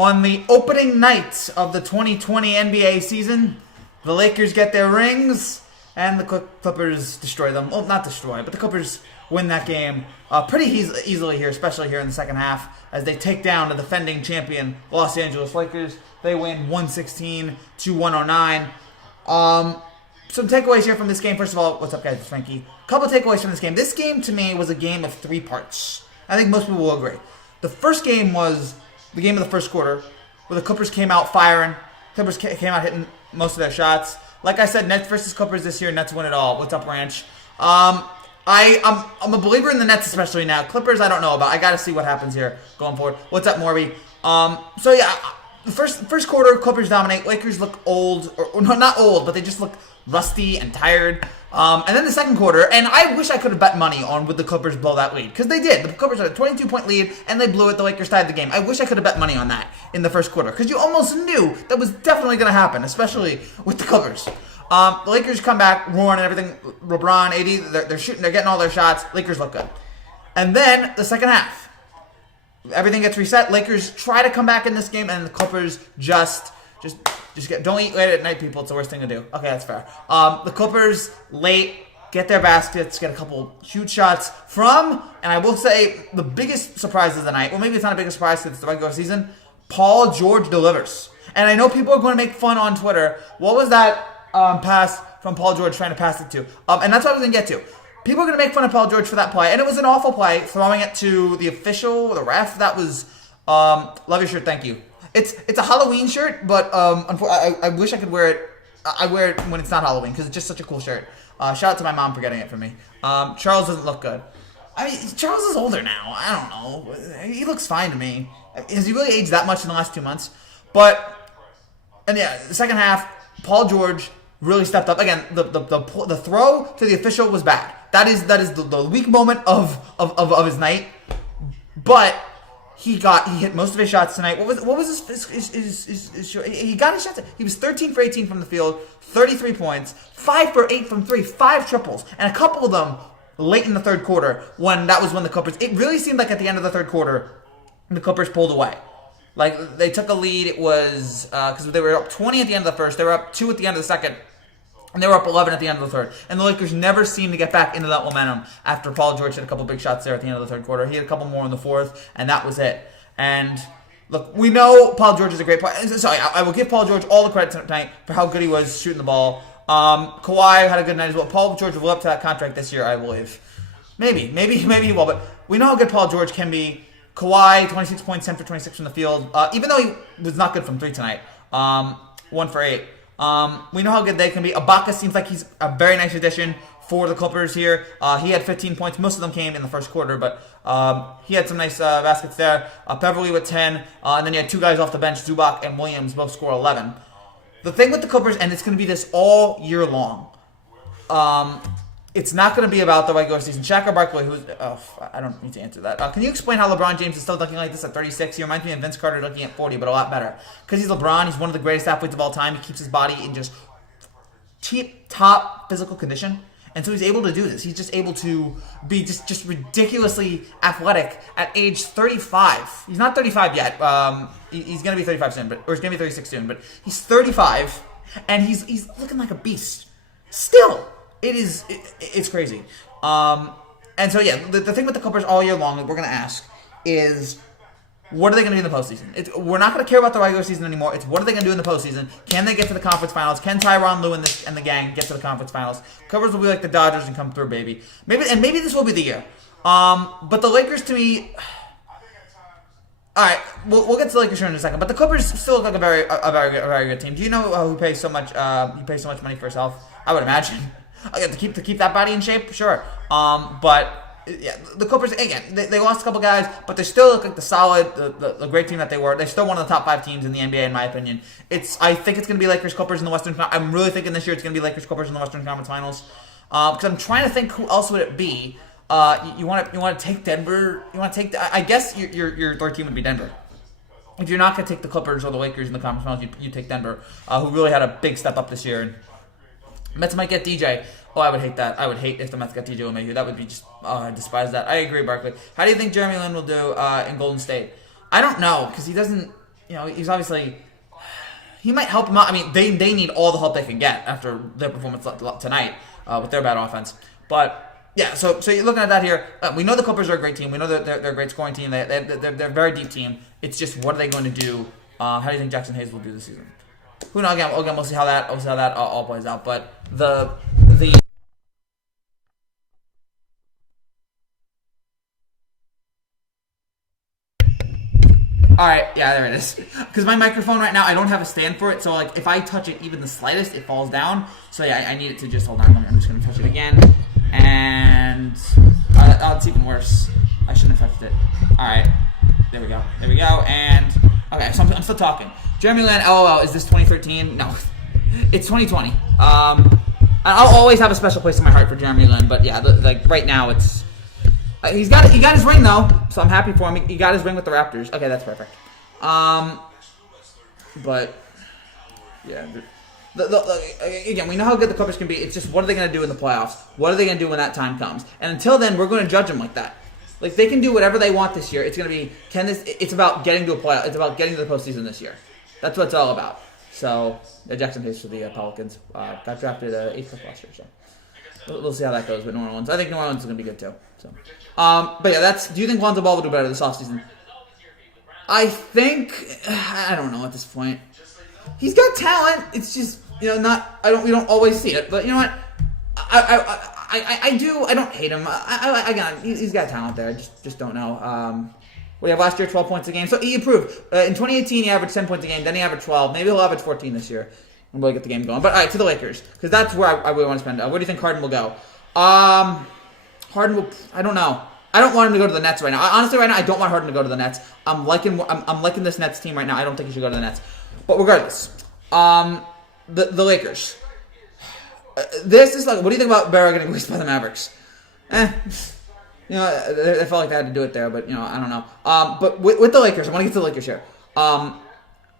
On the opening night of the 2020 NBA season, the Lakers get their rings, and the Clippers destroy them. Well, not destroy, but the Clippers win that game pretty easily here, especially here in the second half, as they take down the defending champion Los Angeles Lakers. They win 116 to 109. Some takeaways here from this game. First of all, what's up, guys? It's Frankie. A couple takeaways from this game. This game, to me, was a game of three parts. I think most people will agree. The first game was the game of the first quarter, where the Clippers came out firing. Clippers came out hitting most of their shots. Like I said, Nets versus Clippers this year. Nets win it all. What's up, Ranch? I'm a believer in the Nets, especially now. Clippers, I don't know about. I got to see what happens here going forward. What's up, Morby? So yeah, the first quarter, Clippers dominate. Lakers look old, or not old, but they just look rusty and tired. And then the second quarter, and I wish I could have bet money on would the Clippers blow that lead, because they did. The Clippers had a 22-point lead, and they blew it. The Lakers tied the game. I wish I could have bet money on that in the first quarter, because you almost knew that was definitely going to happen, especially with the Clippers. The Lakers come back, roaring and everything. LeBron, AD, they're shooting, they're getting all their shots. Lakers look good. And then the second half, everything gets reset. Lakers try to come back in this game, and the Clippers just don't eat late at night, people. It's the worst thing to do. Okay, that's fair. The Clippers late get their baskets, get a couple huge shots from, and I will say the biggest surprise of the night. Well, maybe it's not a big surprise because it's the regular season. Paul George delivers, and I know people are going to make fun on Twitter. What was that pass from Paul George trying to pass it to? And that's what I was going to get to. People are going to make fun of Paul George for that play, and it was an awful play, throwing it to the official, the ref. That was, love your shirt, thank you. It's a Halloween shirt, but I wish I could wear it. I wear it when it's not Halloween, because it's just such a cool shirt. Shout out to my mom for getting it for me. Charles doesn't look good. I mean, Charles is older now. I don't know. He looks fine to me. Has he really aged that much in the last 2 months? And yeah, the second half, Paul George really stepped up. Again, the throw to the official was bad. That is the weak moment of his night. But he hit most of his shots tonight. What was his he got his shots. He was 13 for 18 from the field, 33 points, 5 for 8 from 3, 5 triples, and a couple of them late in the third quarter when the Clippers. It really seemed like at the end of the third quarter, the Clippers pulled away. Like, they took a lead. It was because they were up 20 at the end of the first. They were up 2 at the end of the second. And they were up 11 at the end of the third. And the Lakers never seemed to get back into that momentum after Paul George hit a couple big shots there at the end of the third quarter. He had a couple more in the fourth, and that was it. And look, we know Paul George is a great player. Sorry, I will give Paul George all the credit tonight for how good he was shooting the ball. Kawhi had a good night as well. Paul George will live up to that contract this year, I believe. Maybe he will. But we know how good Paul George can be. Kawhi, 26 points, 10 for 26 from the field. Even though he was not good from 3 tonight. 1 for 8. We know how good they can be. Ibaka seems like he's a very nice addition for the Clippers here. He had 15 points. Most of them came in the first quarter, but he had some nice baskets there. Beverly with 10, and then you had 2 guys off the bench, Zubac and Williams, both score 11. The thing with the Clippers, and it's going to be this all year long, it's not going to be about the regular season. Shaq or Barkley, I don't need to answer that. Can you explain how LeBron James is still looking like this at 36? He reminds me of Vince Carter looking at 40, but a lot better. Because he's LeBron, he's one of the greatest athletes of all time. He keeps his body in just top physical condition. And so he's able to do this. He's just able to be just ridiculously athletic at age 35. He's not 35 yet. He's going to be 35 soon, or he's going to be 36 soon. But he's 35, and he's looking like a beast. Still. It's crazy. And so, yeah, the thing with the Clippers all year long that we're going to ask is, what are they going to do in the postseason? We're not going to care about the regular season anymore. It's what are they going to do in the postseason? Can they get to the conference finals? Can Tyronn Lue and the gang get to the conference finals? Clippers will be like the Dodgers and come through, baby. Maybe this will be the year. But the Lakers, to me... All right, we'll get to the Lakers here in a second. But the Clippers still look like a very good team. Do you know who pays so much? He pays so much money for his health. I would imagine. To keep that body in shape, sure. But yeah, the Clippers again. They lost a couple guys, but they still look like the great team that they were. They're still one of the top 5 teams in the NBA, in my opinion. I think it's going to be Lakers Clippers in the Western. I'm really thinking this year it's going to be Lakers Clippers in the Western Conference Finals. Because I'm trying to think who else would it be. You want to take Denver? You want to take? I guess your third team would be Denver. If you're not going to take the Clippers or the Lakers in the conference finals, you take Denver, who really had a big step up this year. Mets might get DJ. Oh, I would hate that. I would hate if the Mets got DJ LeMahieu. That would be just... Oh, I despise that. I agree, Barkley. How do you think Jeremy Lin will do in Golden State? I don't know, because he doesn't... he's obviously, he might help them out. I mean, they need all the help they can get after their performance tonight with their bad offense. But yeah, so you're looking at that here. We know the Clippers are a great team. We know that they're a great scoring team. They're a very deep team. It's just, what are they going to do? How do you think Jackson Hayes will do this season? Who knows? Again, we'll see how that all plays out. But the all right, yeah, there it is. Because my microphone right now, I don't have a stand for it, so like if I touch it even the slightest, it falls down. So yeah, I need it to just hold on. I'm just gonna touch it again, and it's even worse. I shouldn't have touched it. All right, there we go, and okay, so I'm still talking. Jeremy Lin, LOL, is this 2013? No, it's 2020. I'll always have a special place in my heart for Jeremy Lin, but yeah, like right now it's. He got his ring though, so I'm happy for him. He got his ring with the Raptors. Okay, that's perfect. But yeah, again, we know how good the Clippers can be. It's just, what are they going to do in the playoffs? What are they going to do when that time comes? And until then, we're going to judge them like that. Like, they can do whatever they want this year. It's going to be, it's about getting to a playoff. It's about getting to the postseason this year. That's what it's all about. So Jackson Hayes for the Pelicans got drafted 8th pick last year. So we'll see how that goes with New Orleans. I think New Orleans is going to be good too. So, but yeah, do you think Lonzo Ball will do better this offseason? I don't know at this point. He's got talent. It's just, we don't always see it. But you know what? I do. I don't hate him. He's got talent there. I just don't know. We have last year 12 points a game. So he improved. In 2018, he averaged 10 points a game. Then he averaged 12. Maybe he'll average 14 this year. And we'll get the game going. But all right, to the Lakers, because that's where I really want to spend. Where do you think Harden will go? Harden will. I don't know. I don't want him to go to the Nets right now. Honestly, right now, I don't want Harden to go to the Nets. I'm liking this Nets team right now. I don't think he should go to the Nets. But regardless, the Lakers. This is like, what do you think about Barrow getting released by the Mavericks? They felt like they had to do it there, but I don't know. But with the Lakers, I want to get to the Lakers here.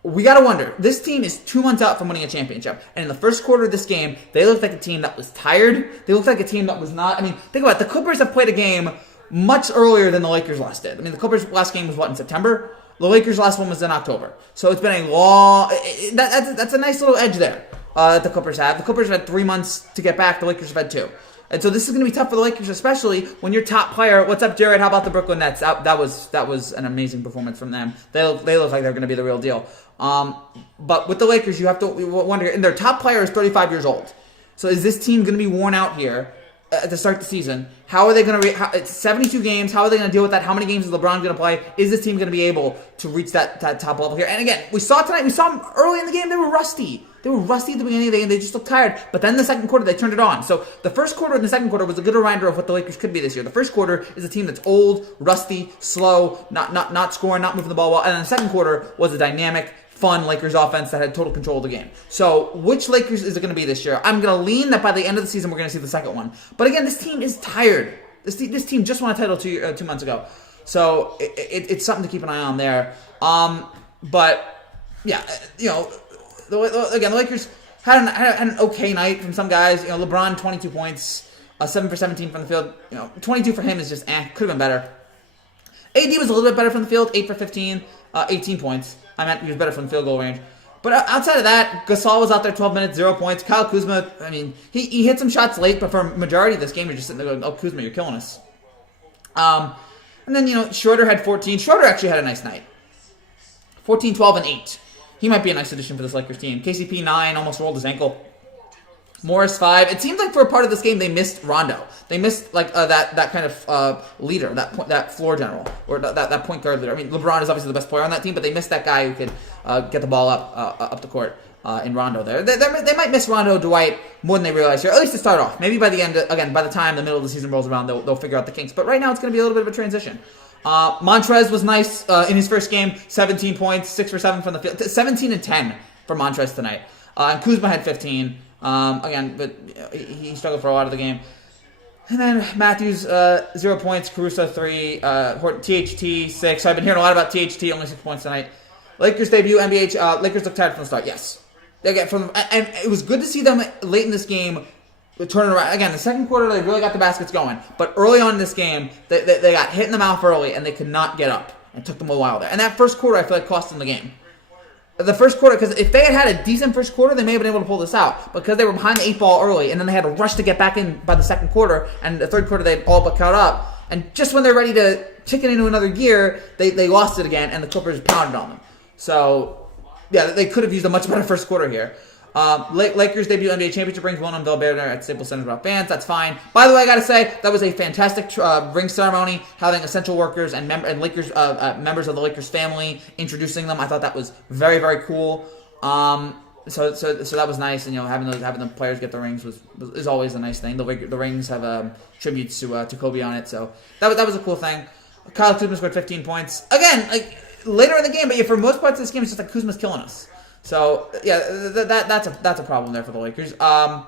We got to wonder. This team is 2 months out from winning a championship. And in the first quarter of this game, they looked like a team that was tired. They looked like a team that was not. I mean, think about it. The Clippers have played a game much earlier than the Lakers last did. I mean, the Clippers' last game was, in September? The Lakers' last one was in October. So it's been a long. That's a nice little edge there that the Clippers have. The Clippers have had 3 months to get back. The Lakers have had 2. And so this is going to be tough for the Lakers, especially when your top player. What's up, Jared? How about the Brooklyn Nets? That was an amazing performance from them. They look like they're going to be the real deal. But with the Lakers, you have to wonder. And their top player is 35 years old. So is this team going to be worn out here to start the season? How are they going to? It's 72 games. How are they going to deal with that? How many games is LeBron going to play? Is this team going to be able to reach that top level here? And again, we saw tonight. We saw them early in the game. They were rusty. They were rusty at the beginning of the game. They just looked tired. But then in the second quarter, they turned it on. So the first quarter and the second quarter was a good reminder of what the Lakers could be this year. The first quarter is a team that's old, rusty, slow, not scoring, not moving the ball well. And then the second quarter was a dynamic, fun Lakers offense that had total control of the game. So which Lakers is it going to be this year? I'm going to lean that by the end of the season, we're going to see the second one. But again, this team is tired. This team just won a title 2 months ago. So it's something to keep an eye on there. But yeah, again, the Lakers had an okay night from some guys. LeBron 22 points, 7 for 17 from the field. 22 for him is just could have been better. AD was a little bit better from the field, 8 for 15, 18 points. I meant he was better from the field goal range. But outside of that, Gasol was out there 12 minutes, 0 points. Kyle Kuzma, I mean, he hit some shots late, but for a majority of this game, you're just sitting there going, oh, Kuzma, you're killing us. And then, Schroeder had 14. Schroeder actually had a nice night. 14, 12, and 8. He might be a nice addition for this Lakers team. KCP 9, almost rolled his ankle. Morris 5. It seemed like for a part of this game they missed Rondo. They missed that kind of leader, that floor general, or that point guard leader. I mean, LeBron is obviously the best player on that team, but they missed that guy who could get the ball up the court in Rondo. There, they might miss Rondo, Dwight more than they realize here. At least to start off. Maybe by the end, again, by the time the middle of the season rolls around, they'll figure out the kinks. But right now, it's going to be a little bit of a transition. Montrez was nice in his first game, 17 points, 6 for 7 from the field, 17 and 10 for Montrez tonight. And Kuzma had 15. Again, but he struggled for a lot of the game. And then Matthews, 0 points, Caruso 3, THT 6. So I've been hearing a lot about THT, only 6 points tonight. Lakers debut, NBA. Lakers looked tired from the start. Yes, and it was good to see them late in this game turn it around. Again, the second quarter they really got the baskets going, but early on in this game they got hit in the mouth early and they could not get up. It took them a while there. And that first quarter I feel like cost them the game. the first quarter, because if they had a decent first quarter, they may have been able to pull this out. Because they were behind the 8 ball early, and then they had to rush to get back in by the second quarter, and the third quarter they all but caught up. And just when they're ready to kick it into another gear, they lost it again, and the Clippers pounded on them. So, yeah, they could have used a much better first quarter here. Lakers debut NBA championship rings won on Valverde at Staples Center without fans. That's fine. By the way, I gotta say that was a fantastic ring ceremony, having essential workers and Lakers members of the Lakers family introducing them. I thought that was very, very cool. So that was nice, and having the players get the rings is always a nice thing. The rings have tributes to Kobe on it, so that was a cool thing. Kyle Kuzma scored 15 points again, like later in the game, but for most parts of this game, it's just like Kuzma's killing us. So yeah, that's a problem there for the Lakers. But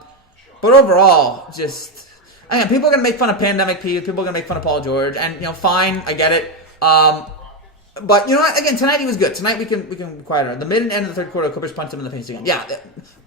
overall, just again, people are gonna make fun of Pandemic Pete. People are gonna make fun of Paul George, and fine, I get it. But you know what? Again, tonight he was good. Tonight we can be quieter. The mid and end of the third quarter, the Clippers punched him in the face again. Yeah,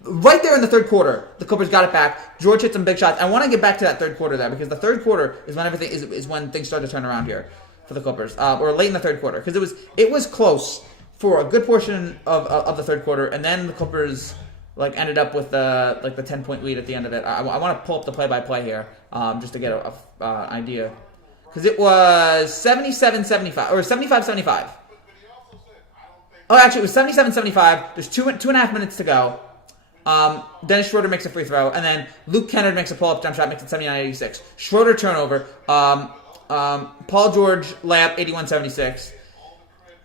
right there in the third quarter, the Clippers got it back. George hit some big shots. I want to get back to that third quarter there, because the third quarter is when everything is when things start to turn around here for the Clippers, or late in the third quarter, because it was close for a good portion of the third quarter, and then the Clippers ended up with the 10-point lead at the end of it. I want to pull up the play-by-play here, just to get an idea. Because it was 77-75, or 75-75. Oh, actually, it was 77-75. There's 2.5 minutes to go. Dennis Schroeder makes a free throw, and then Luke Kennard makes a pull-up jump shot, makes it 79-86. Schroeder turnover. Paul George layup, 81-76.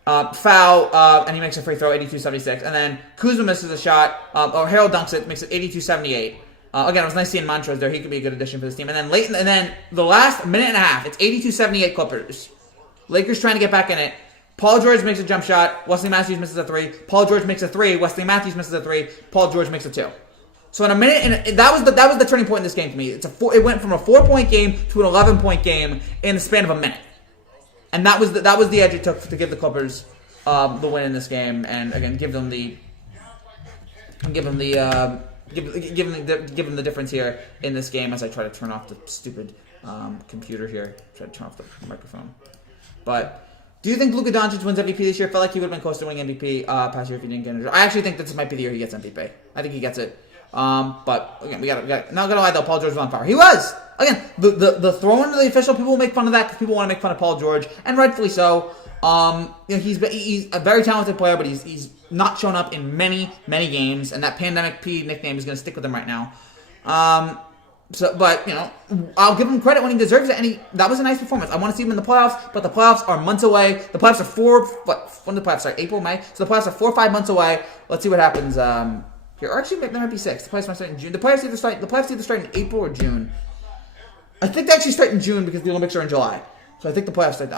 Foul, and he makes a free throw, 82-76. And then Kuzma misses a shot, or Harold dunks it, makes it 82-78. Again, it was nice seeing Montrezl there. He could be a good addition for this team. And then the last minute and a half, it's 82-78 Clippers. Lakers trying to get back in it. Paul George makes a jump shot. Wesley Matthews misses a 3. Paul George makes a 3. Wesley Matthews misses a 3. Paul George makes a 2. So in a minute, and that was the turning point in this game to me. It went from a 4-point game to an 11-point game in the span of a minute. And that was the edge it took to give the Clippers the win in this game, and again give them the difference here in this game. As I try to turn off the stupid computer here, try to turn off the microphone. But do you think Luka Doncic wins MVP this year? Felt like he would have been close to winning MVP past year if he didn't get injured. I actually think that this might be the year he gets MVP. I think he gets it. But again, we got not gonna lie though, Paul George was on fire. He was. Again, the throw into the official, people will make fun of that because people want to make fun of Paul George, and rightfully so. He's a very talented player, but he's not shown up in many games, and that Pandemic P nickname is going to stick with him right now. But I'll give him credit when he deserves it, and that was a nice performance. I want to see him in the playoffs, but the playoffs are months away. The playoffs are when the playoffs start? April, May. So the playoffs are 4 or 5 months away. Let's see what happens here. Or actually, there might be 6. The playoffs might start in June. The playoffs either start in April or June. I think they actually start in June because the Olympics are in July. So I think the playoffs start.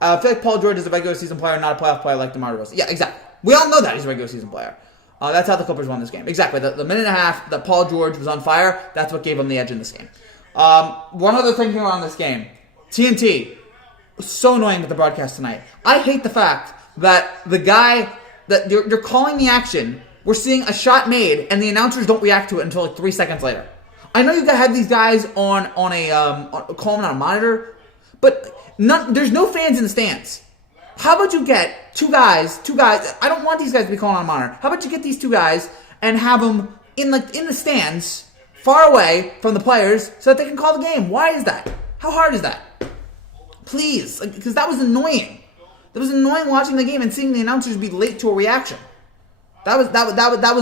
I feel like Paul George is a regular season player, not a playoff player like DeMar DeRozan. Yeah, exactly. We all know that he's a regular season player. That's how the Clippers won this game. Exactly. The minute and a half that Paul George was on fire, that's what gave him the edge in this game. One other thing here on this game. TNT. So annoying with the broadcast tonight. I hate the fact that the guy that you're calling the action, we're seeing a shot made, and the announcers don't react to it until 3 seconds later. I know you have these guys on a calling on a monitor, but there's no fans in the stands. How about you get two guys? I don't want these guys to be calling on a monitor. How about you get these 2 guys and have them in the stands, far away from the players, so that they can call the game? Why is that? How hard is that? Please, because that was annoying. It was annoying watching the game and seeing the announcers be late to a reaction. That was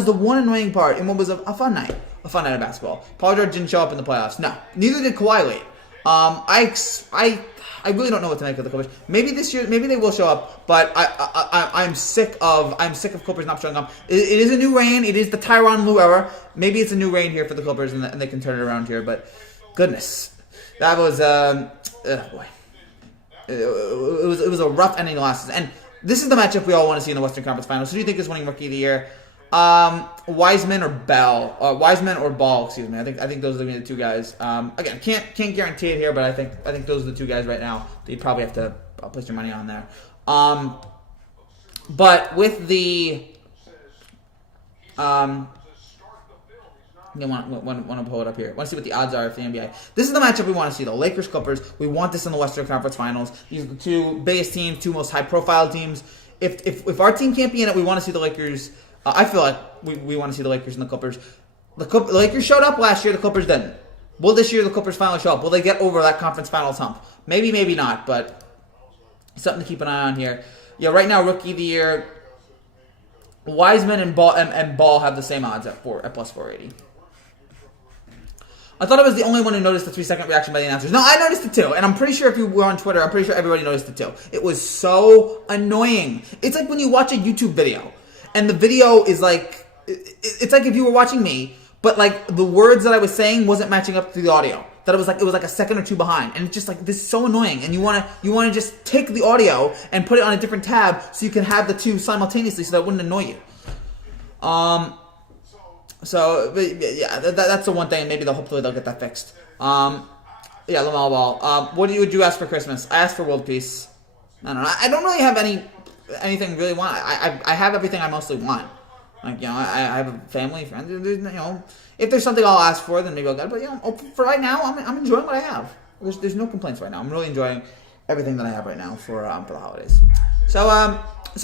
the one annoying part in what was a fun night. A fun night of basketball. Paul George didn't show up in the playoffs. No. Neither did Kawhi late. I really don't know what to make of the Clippers. Maybe this year, maybe they will show up, but I'm sick of Clippers not showing up. It is a new reign. It is the Tyronn Lue era. Maybe it's a new reign here for the Clippers, and they can turn it around here. But goodness, that was boy. It was a rough ending to last season. And this is the matchup we all want to see in the Western Conference Finals. Who do you think is winning Rookie of the Year? Wiseman or Ball, excuse me. I think those are going to be the 2 guys. Again, can't guarantee it here, but I think those are the 2 guys right now that you probably have to place your money on there. But with the I want to pull it up here. I want to see what the odds are for the NBA. This is the matchup we want to see, though. Lakers Clippers. We want this in the Western Conference Finals. These are the 2 biggest teams, 2 most high-profile teams if our team can't be in it, we want to see the Lakers. I feel like we want to see the Lakers and the Clippers. The Lakers showed up last year. The Clippers didn't. Will this year the Clippers finally show up? Will they get over that conference finals hump? Maybe, maybe not, but something to keep an eye on here. Yeah, right now, Rookie of the Year, Wiseman and Ball have the same odds at plus 480. I thought I was the only one who noticed the 3-second reaction by the announcers. No, I noticed it too. And I'm pretty sure if you were on Twitter, I'm pretty sure everybody noticed it too. It was so annoying. It's like when you watch a YouTube video and the video is like, it's like if you were watching me, but like the words that I was saying wasn't matching up to the audio. That it was like a second or two behind. And it's just like, this is so annoying. And you want to just take the audio and put it on a different tab so you can have the two simultaneously so that it wouldn't annoy you. So, yeah, that's the one thing. Maybe hopefully they'll get that fixed. Yeah, Lamar Ball. What would you ask for Christmas? I asked for world peace. I don't know. I don't really have anything really want. I have everything I mostly want. Like, I have a family, friends. If there's something I'll ask for, then maybe I'll get it. But for right now, I'm enjoying what I have. There's no complaints right now. I'm really enjoying everything that I have right now for the holidays. So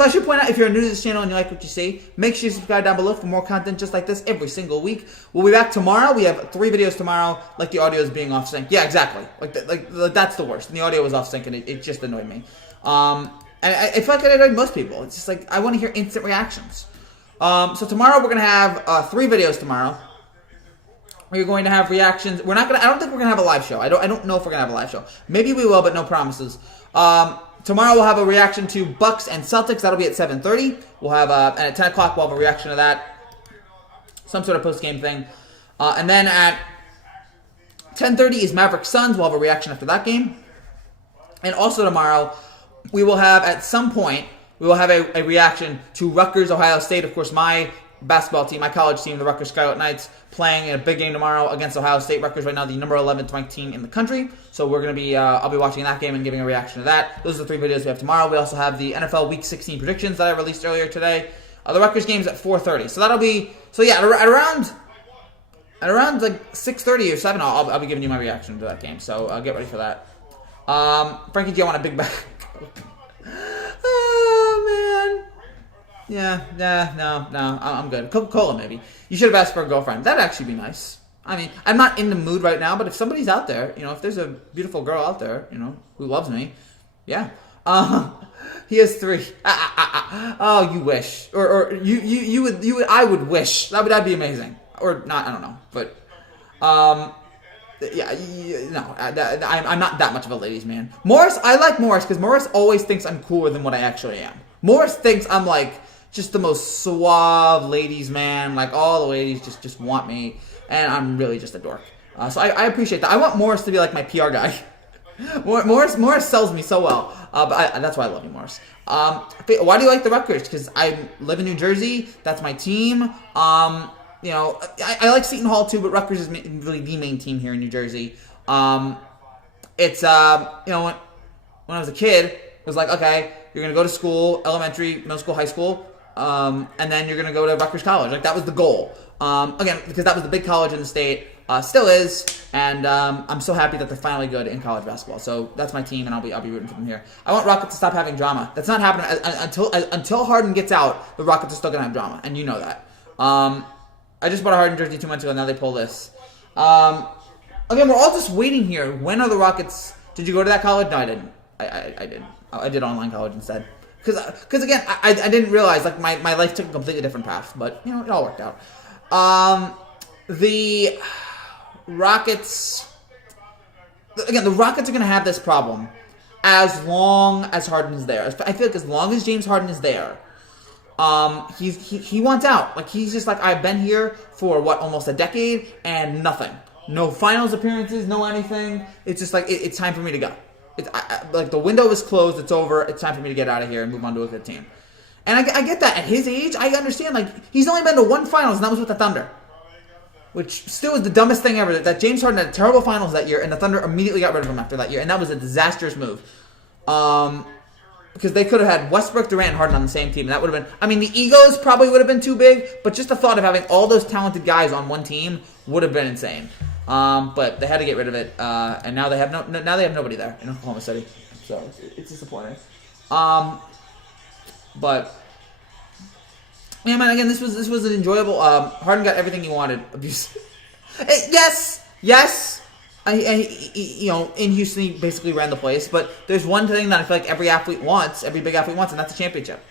I should point out, if you're new to this channel and you like what you see, make sure you subscribe down below for more content just like this every single week. We'll be back tomorrow. We have 3 videos tomorrow, like the audio is being off sync. Yeah, exactly. Like that's the worst. And the audio was off sync, and it just annoyed me. And I feel like it annoyed most people. It's just like, I want to hear instant reactions. So tomorrow we're going to have 3 videos tomorrow. We're going to have reactions. I don't think we're going to have a live show. I don't know if we're going to have a live show. Maybe we will, but no promises. Tomorrow we'll have a reaction to Bucks and Celtics. That'll be at 7:30. We'll have, and at 10 o'clock we'll have a reaction to that. Some sort of post-game thing. And then at 10:30 is Mavericks Suns. We'll have a reaction after that game. And also tomorrow, we will have, at some point, we will have a reaction to Rutgers, Ohio State. Of course, my basketball team, my college team, the Rutgers Scarlet Knights, playing in a big game tomorrow against Ohio State. Rutgers right now the number 11th ranked team in the country. So we're going to be, I'll be watching that game and giving a reaction to that. Those are the 3 videos we have tomorrow. We also have the NFL Week 16 predictions that I released earlier today. The Rutgers game's at 4:30. So that'll be, so yeah, at around like 6:30 or 7, I'll be giving you my reaction to that game. So get ready for that. Frankie G, I want a big bag. Oh, man. Yeah, no, I'm good. Coca-Cola, maybe. You should have asked for a girlfriend. That'd actually be nice. I mean, I'm not in the mood right now, but if somebody's out there, if there's a beautiful girl out there, who loves me, yeah. He has 3. Oh, you wish. Or you would, I would wish. That'd be amazing. Or not, I don't know. But, yeah, no, I'm not that much of a ladies' man. Morris, I like Morris because Morris always thinks I'm cooler than what I actually am. Morris thinks I'm like just the most suave ladies' man. Like all the ladies just want me, and I'm really just a dork. So I appreciate that. I want Morris to be like my PR guy. Morris sells me so well. But that's why I love you, Morris. Why do you like the Rutgers? Because I live in New Jersey. That's my team. I like Seton Hall too, but Rutgers is really the main team here in New Jersey. It's when I was a kid, it was like, okay, you're gonna go to school, elementary, middle school, high school, and then you're gonna go to Rutgers College. Like that was the goal. Again, because that was the big college in the state, still is, and I'm so happy that they're finally good in college basketball. So that's my team, and I'll be rooting for them here. I want Rockets to stop having drama. That's not happening until Harden gets out. The Rockets are still gonna have drama, and you know that. I just bought a Harden jersey 2 months ago. Now they pull this. Again, we're all just waiting here. When are the Rockets? Did you go to that college? No, I didn't. I did. I did online college instead. Because again, I didn't realize, like, my life took a completely different path. But, it all worked out. The Rockets... Again, the Rockets are going to have this problem as long as Harden is there. I feel like as long as James Harden is there, he wants out. Like, he's just like, I've been here for, almost a decade, and nothing. No finals appearances, no anything. It's just like, it's time for me to go. Like, the window is closed, it's over, it's time for me to get out of here and move on to a good team. And I get that. At his age, I understand. Like, he's only been to 1 finals, and that was with the Thunder. Which still is the dumbest thing ever. That James Harden had terrible finals that year, and the Thunder immediately got rid of him after that year. And that was a disastrous move. Because they could have had Westbrook, Durant, and Harden on the same team. And that would have been... I mean, the egos probably would have been too big, but just the thought of having all those talented guys on one team would have been insane. But they had to get rid of it, and now they have nobody there in Oklahoma City, so it's disappointing. But yeah, man. Again, this was an enjoyable. Harden got everything he wanted. Abuse. Yes. In Houston, he basically ran the place. But there's one thing that I feel like every big athlete wants, and that's a championship.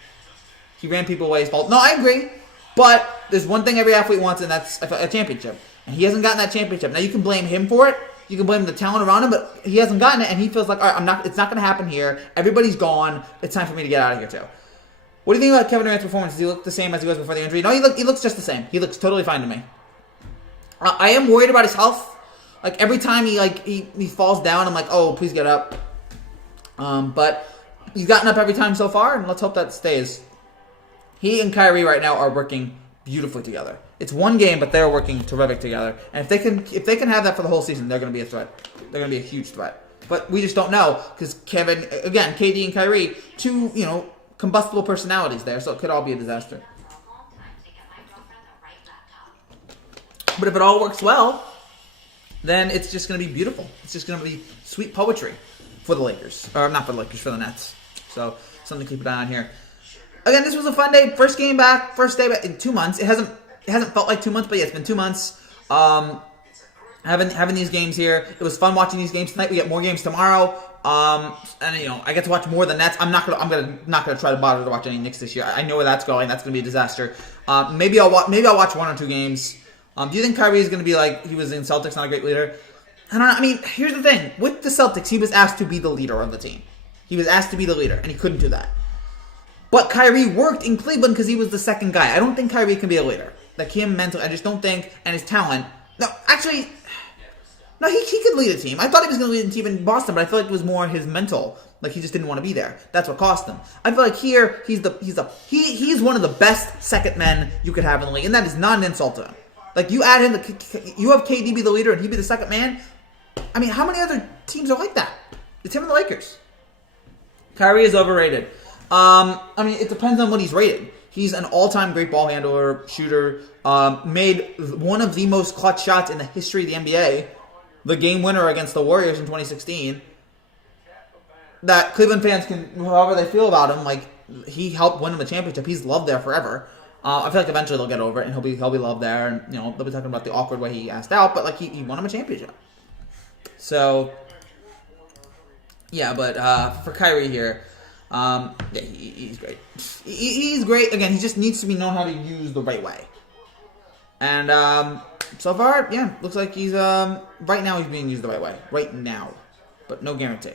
He ran people away his fault. No, I agree. But there's one thing every athlete wants, and that's a championship. And he hasn't gotten that championship. Now, you can blame him for it. You can blame the talent around him, but he hasn't gotten it, and he feels like, all right, it's not going to happen here. Everybody's gone. It's time for me to get out of here, too. What do you think about Kevin Durant's performance? Does he look the same as he was before the injury? No, he looks just the same. He looks totally fine to me. I am worried about his health. Like, every time he falls down, I'm like, oh, please get up. But he's gotten up every time so far, and let's hope that stays. He and Kyrie right now are working beautifully together. It's one game, but they're working terrific together. And if they can have that for the whole season, they're going to be a threat. They're going to be a huge threat. But we just don't know because KD and Kyrie, two combustible personalities there, so it could all be a disaster. But if it all works well, then it's just going to be beautiful. It's just going to be sweet poetry for the Lakers, or not for the Lakers, for the Nets. So something to keep an eye on here. Again, this was a fun day. First day back in 2 months. It hasn't felt like 2 months, but yeah, it's been 2 months. Having these games here. It was fun watching these games tonight. We get more games tomorrow. And I get to watch more of the Nets. I'm not gonna try to bother to watch any Knicks this year. I know where that's going. That's gonna be a disaster. Maybe I'll watch 1 or 2 games. Do you think Kyrie is gonna be like he was in Celtics, not a great leader? I don't know. I mean, here's the thing. With the Celtics, he was asked to be the leader of the team. He was asked to be the leader, and he couldn't do that. But Kyrie worked in Cleveland because he was the second guy. I don't think Kyrie can be a leader. Like him mentally, I just don't think, and his talent. No, actually, no, he could lead a team. I thought he was going to lead a team in Boston, but I feel like it was more his mental. Like he just didn't want to be there. That's what cost him. I feel like here he's one of the best second men you could have in the league, and that is not an insult to him. Like you add him, you have KD be the leader and he be the second man. I mean, how many other teams are like that? It's him and the Lakers. Kyrie is overrated. I mean, it depends on what he's rated. He's an all-time great ball handler, shooter, made one of the most clutch shots in the history of the NBA, the game winner against the Warriors in 2016. That Cleveland fans can, however they feel about him, like, he helped win them the championship. He's loved there forever. I feel like eventually they'll get over it, and he'll be loved there, and, they'll be talking about the awkward way he asked out, but, like, he won him a championship. So, yeah, but for Kyrie here, yeah, he's great. He's great. Again, he just needs to be known how to use the right way. And so far, yeah, looks like he's right now he's being used the right way. Right now, but no guarantee.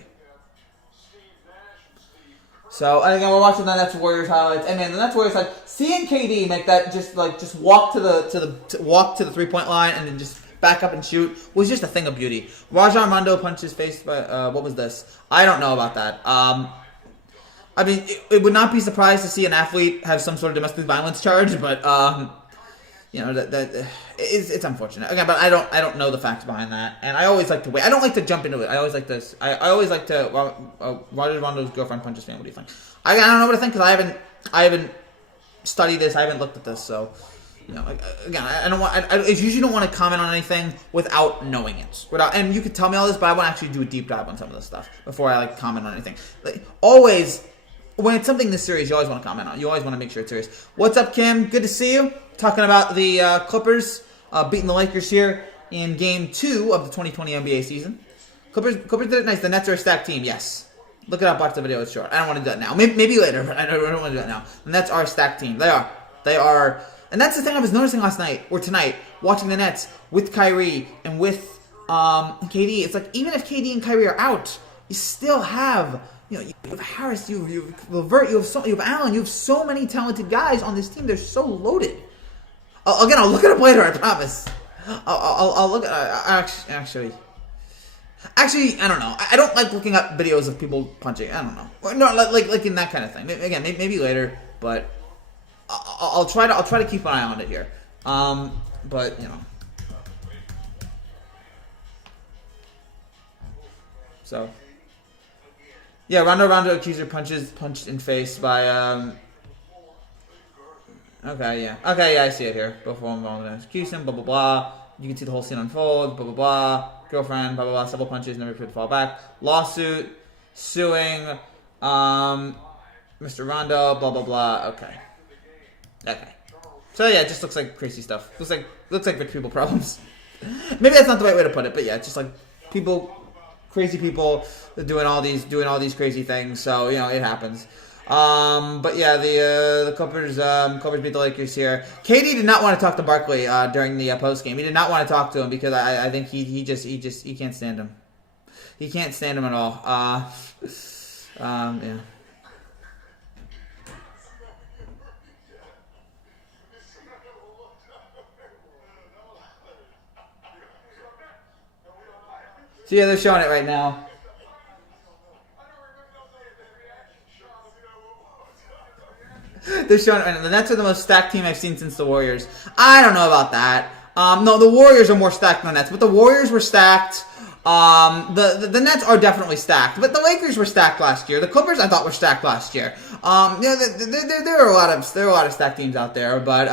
So again, we're watching the Nets Warriors highlights, and man, the Nets Warriors highlights. Seeing KD make that just walk to the 3-point line and then just back up and shoot was just a thing of beauty. Rajon Rondo punched his face, but what was this? I don't know about that. I mean, it would not be surprised to see an athlete have some sort of domestic violence charge, but it's unfortunate. Again, but I don't know the facts behind that, and I always like to wait. I don't like to jump into it. I always like this. I always like to. Rajon Rondo's girlfriend punches fan. What do you think? I don't know what to think because I haven't studied this. I haven't looked at this, so. Again, I don't want. I usually don't want to comment on anything without knowing it. And you could tell me all this, but I want to actually do a deep dive on some of this stuff before I comment on anything. Always, when it's something this serious, you always want to comment on. You always want to make sure it's serious. What's up, Kim? Good to see you. Talking about the Clippers beating the Lakers here in Game 2 of the 2020 NBA season. Clippers did it nice. The Nets are a stacked team. Yes. Look it up. Watch the video. It's short. I don't want to do that now. Maybe later. But I don't want to do that now. The Nets are a stacked team. They are. And that's the thing I was noticing tonight, watching the Nets with Kyrie and with KD. It's like, even if KD and Kyrie are out, you still have, you have Harris, you have Levert, you have Allen, you have so many talented guys on this team. They're so loaded. I'll look it up later, I promise. I'll look at, actually, I don't know. I don't like looking up videos of people punching. I don't know. No, like in that kind of thing. Again, maybe later, but I'll try to keep an eye on it here. But So yeah, Rondo accuser punched in face by Okay, yeah, I see it here. Before I'm going to accuse him, blah blah blah. You can see the whole scene unfold, blah blah blah. Girlfriend, blah blah blah. Several punches, never could fall back. Lawsuit, suing. Mr. Rondo, blah blah blah. Okay. So yeah, it just looks like crazy stuff. Looks like rich people problems. Maybe that's not the right way to put it, but yeah, it's just like crazy people doing all these crazy things. So it happens. But yeah, the Clippers beat the Lakers here. KD did not want to talk to Barkley during the post game. He did not want to talk to him because I think he can't stand him. He can't stand him at all. Yeah. So yeah, they're showing it right now. They're showing it right now. The Nets are the most stacked team I've seen since the Warriors. I don't know about that. No, the Warriors are more stacked than the Nets, but the Warriors were stacked. The Nets are definitely stacked, but the Lakers were stacked last year. The Clippers I thought were stacked last year. There are a lot of stacked teams out there, but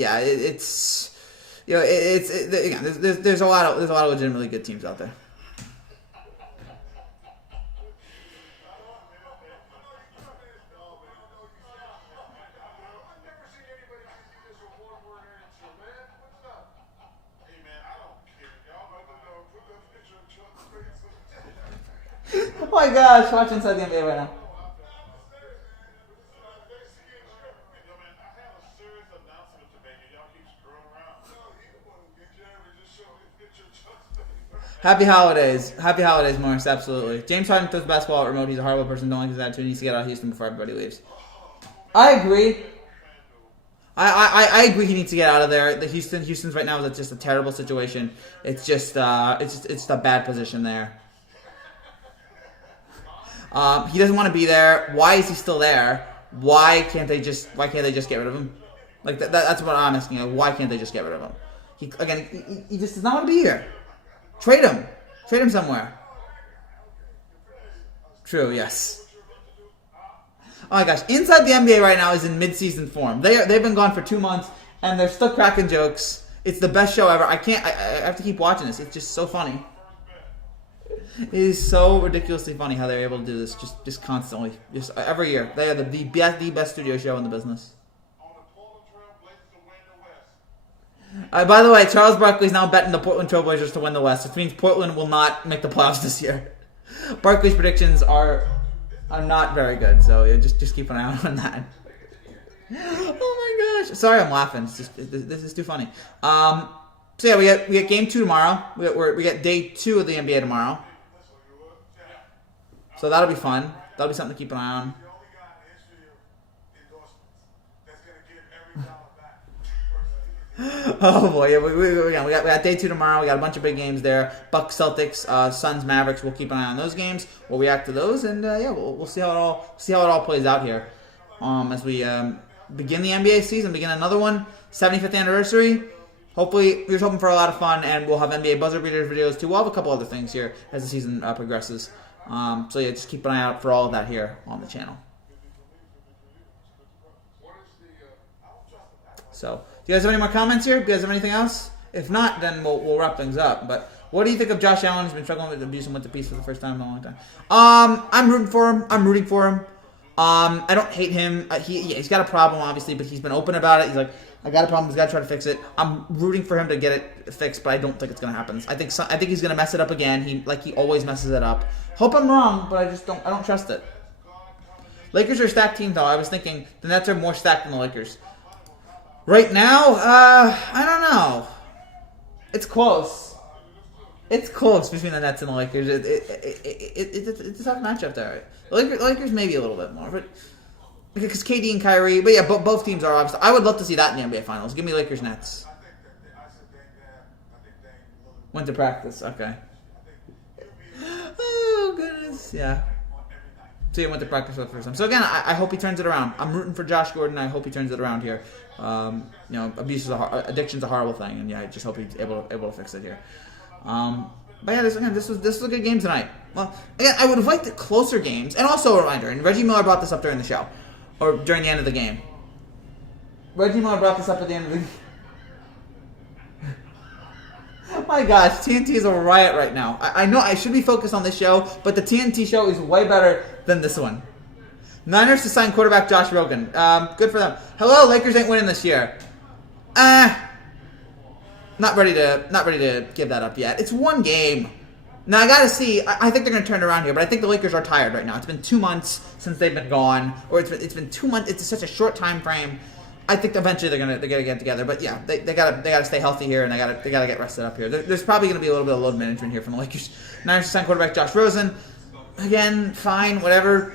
yeah, it's there's a lot of legitimately good teams out there. Oh my gosh, watch Inside the NBA right now. Happy holidays, Morris, absolutely. James Harden throws basketball at remote. He's a horrible person. Don't like his attitude. He needs to get out of Houston before everybody leaves. I agree. I agree he needs to get out of there. Houston's right now is just a terrible situation. It's just a bad position there. He doesn't want to be there. Why is he still there? Why can't they just get rid of him? Like that's what I'm asking. Like, why can't they just get rid of him? He just does not want to be here. Trade him somewhere. True, yes. Oh my gosh, Inside the NBA right now is in mid-season form. They've been gone for 2 months and they're still cracking jokes. It's the best show ever. I have to keep watching this. It's just so funny. It is so ridiculously funny how they're able to do this just constantly, just every year. They are the best studio show in the business. By the way, Charles Barkley's now betting the Portland Trailblazers to win the West, which means Portland will not make the playoffs this year. Barkley's predictions are not very good, so yeah, just keep an eye out on that. Oh my gosh! Sorry, I'm laughing. This is too funny. So yeah, we get game 2 tomorrow. We get day 2 of the NBA tomorrow. So that'll be fun. That'll be something to keep an eye on. Oh boy, yeah, we got day 2 tomorrow. We got a bunch of big games there. Bucks, Celtics, Suns, Mavericks. We'll keep an eye on those games. We'll react to those, and yeah, we'll see how it all plays out here. As we begin the NBA season, begin another one, 75th anniversary. Hopefully, we're hoping for a lot of fun, and we'll have NBA buzzer beaters videos too. We'll have a couple other things here as the season progresses. So yeah, just keep an eye out for all of that here on the channel. So, do you guys have any more comments here? Do you guys have anything else? If not, then we'll wrap things up. But what do you think of Josh Allen? He's been struggling with abuse and went to peace for the first time in a long time. I'm rooting for him. I don't hate him. He's got a problem, obviously, but he's been open about it. He's like, I got a problem. He's got to try to fix it. I'm rooting for him to get it fixed, but I don't think it's going to happen. I think he's going to mess it up again. He always messes it up. Hope I'm wrong, but I don't trust it. Lakers are a stacked team, though. I was thinking the Nets are more stacked than the Lakers. Right now, I don't know. It's close. It's close between the Nets and the Lakers. It's a tough matchup there. The Lakers maybe a little bit more, but because KD and Kyrie. But yeah, both teams are obviously. I would love to see that in the NBA Finals. Give me Lakers Nets. Went to practice. Okay. Oh goodness, yeah. So you went to practice for the first time. So again, I hope he turns it around. I'm rooting for Josh Gordon. I hope he turns it around here. Addiction's a horrible thing, and yeah, I just hope he's able to fix it here. But yeah, this was a good game tonight. Well, again, I would have liked closer games, and also a reminder. And Reggie Miller brought this up during the show, or during the end of the game. Reggie Miller brought this up at the end of the game. Oh my gosh, TNT is a riot right now. I know I should be focused on this show, but the TNT show is way better than this one. Niners to sign quarterback Josh Rogan. Good for them. Hello, Lakers ain't winning this year. Not ready to give that up yet. It's one game. Now I gotta see. I think they're gonna turn it around here, but I think the Lakers are tired right now. It's been 2 months since they've been gone, or it's been 2 months. It's such a short time frame. I think eventually they're gonna get together. But yeah, they gotta stay healthy here, and they gotta get rested up here. There's probably gonna be a little bit of load management here from the Lakers. Niners to sign quarterback Josh Rosen. Again, fine, whatever.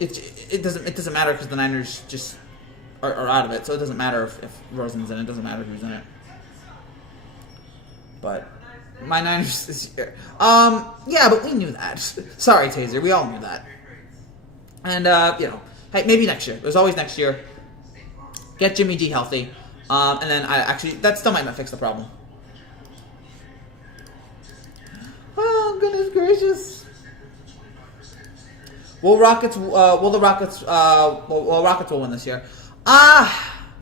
It doesn't matter because the Niners just are out of it, so it doesn't matter if Rosen's in it. It doesn't matter who's in it. But my Niners this year. Yeah, but we knew that. Sorry, Taser, we all knew that. And hey, maybe next year. There's always next year. Get Jimmy G healthy, and then that still might not fix the problem. Oh goodness gracious! Will the Rockets will win this year?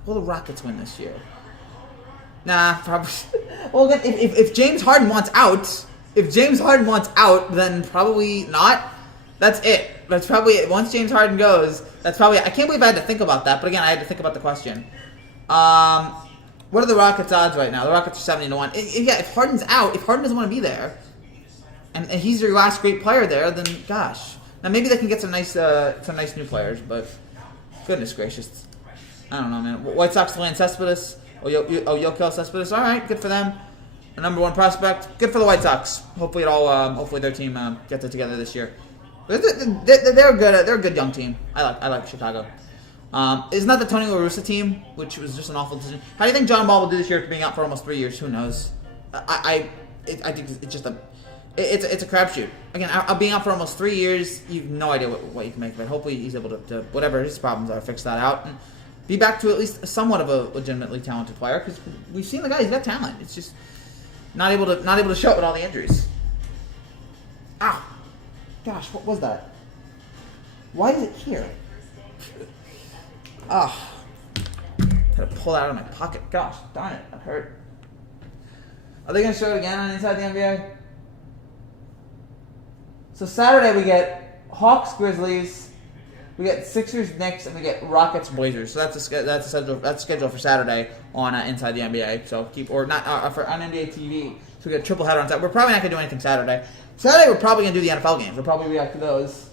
Will the Rockets win this year? Nah, probably. Well, if James Harden wants out, then probably not. That's it. That's probably it. Once James Harden goes, that's probably. I can't believe I had to think about that. But again, I had to think about the question. What are the Rockets' odds right now? The Rockets are 70-1. Yeah, if Harden's out, if Harden doesn't want to be there, and he's your last great player there, then gosh. Now maybe they can get some nice new players, but goodness gracious, I don't know, man. White Sox to land Cespedes. Yokel Cespedes. All right, good for them. The number 1 prospect. Good for the White Sox. Hopefully their team gets it together this year. They're good. They're a good young team. I like Chicago. Isn't that the Tony La Russa team, which was just an awful decision? How do you think John Wall will do this year after being out for almost 3 years? Who knows? I think it's just it's a crapshoot. Again, being out for almost 3 years, you have no idea what you can make of it. Hopefully, he's able to whatever his problems are, fix that out and be back to at least somewhat of a legitimately talented player. Because we've seen the guy; he's got talent. It's just not able to show it with all the injuries. Ow! Gosh, what was that? Why is it here? Had to pull that out of my pocket. Gosh, darn it, that hurt. Are they going to show it again on Inside the NBA? So Saturday we get Hawks, Grizzlies, we get Sixers, Knicks, and we get Rockets, Blazers. So that's scheduled for Saturday on Inside the NBA. So on NBA TV. So we get a triple header on Saturday. We're probably not going to do anything Saturday. Saturday we're probably going to do the NFL games. We'll probably react to those.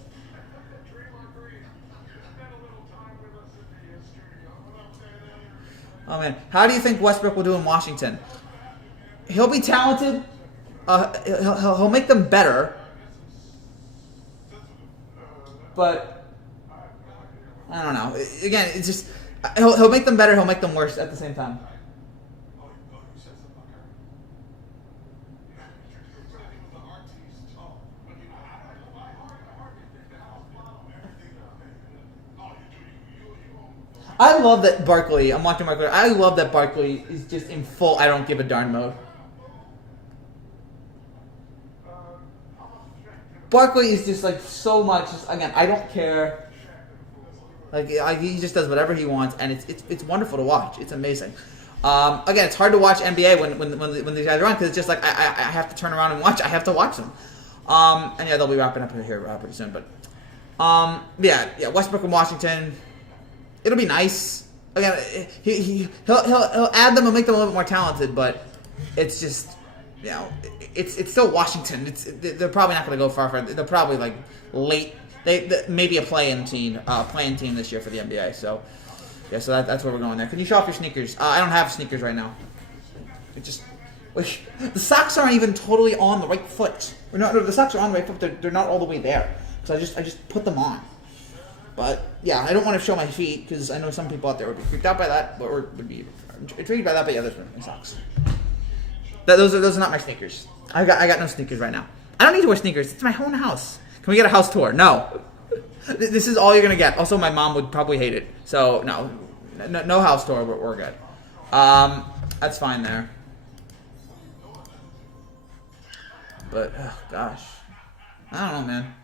Oh man, how do you think Westbrook will do in Washington? He'll be talented. He'll make them better. But I don't know. Again, it's just he'll make them better. He'll make them worse at the same time. I love that Barkley. I'm watching Barkley. I love that Barkley is just in full I don't give a darn mode. Barkley is just like so much. Again, I don't care. Like he just does whatever he wants, and it's wonderful to watch. It's amazing. Again, it's hard to watch NBA when these guys are on because it's just like I have to turn around and watch. I have to watch them. And yeah, they'll be wrapping up here pretty soon. But yeah, Westbrook in Washington. It'll be nice. Again, he'll add them and make them a little bit more talented, but it's just, you know, it's still Washington. They're probably not going to go far. They're probably like late. Maybe a play-in team this year for the NBA. So yeah, so that's where we're going there. Can you show off your sneakers? I don't have sneakers right now. The socks aren't even totally on the right foot. The socks are on the right foot. They're not all the way there. So I just put them on. But yeah, I don't want to show my feet because I know some people out there would be freaked out by that, or would be intrigued by that. But yeah, those are my socks. Those are not my sneakers. I got no sneakers right now. I don't need to wear sneakers. It's my own house. Can we get a house tour? No. This is all you're gonna get. Also, my mom would probably hate it. So no house tour. We're good. That's fine there. But oh gosh, I don't know, man.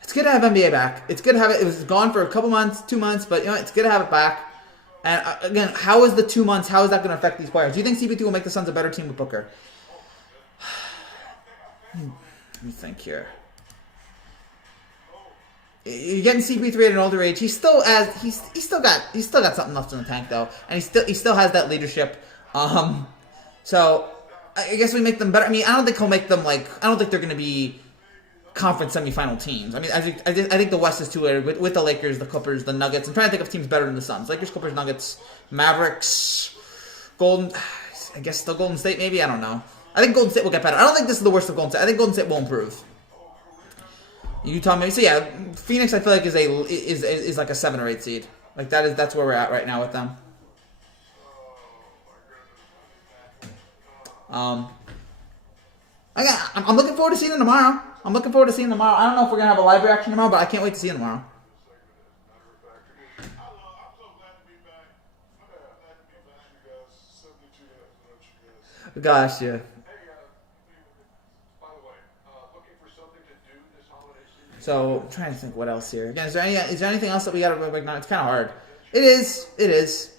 It's good to have NBA back. It's good to have it. It was gone for a couple months, 2 months, but you know it's good to have it back. And again, how is the 2 months? How is that going to affect these players? Do you think CP2 will make the Suns a better team with Booker? Let me think here. You're getting CP3 at an older age. He's still got something left in the tank though, and he still has that leadership. So I guess we make them better. I mean, I don't think he'll make them I don't think they're going to be conference semifinal teams. I mean, I think the West is too later with the Lakers, the Clippers, the Nuggets. I'm trying to think of teams better than the Suns. Lakers, Clippers, Nuggets, Mavericks, Golden. I guess still Golden State maybe. I don't know. I think Golden State will get better. I don't think this is the worst of Golden State. I think Golden State will improve. Utah maybe. So yeah, Phoenix I feel like is like a 7 or 8 seed. That's where we're at right now with them. I'm looking forward to seeing them tomorrow. I don't know if we're gonna have a live reaction tomorrow, but I can't wait to see them tomorrow. Gosh, yeah. So I'm trying to think what else here. Again, is there anything else that we got to recognize? It's kind of hard. It is. It's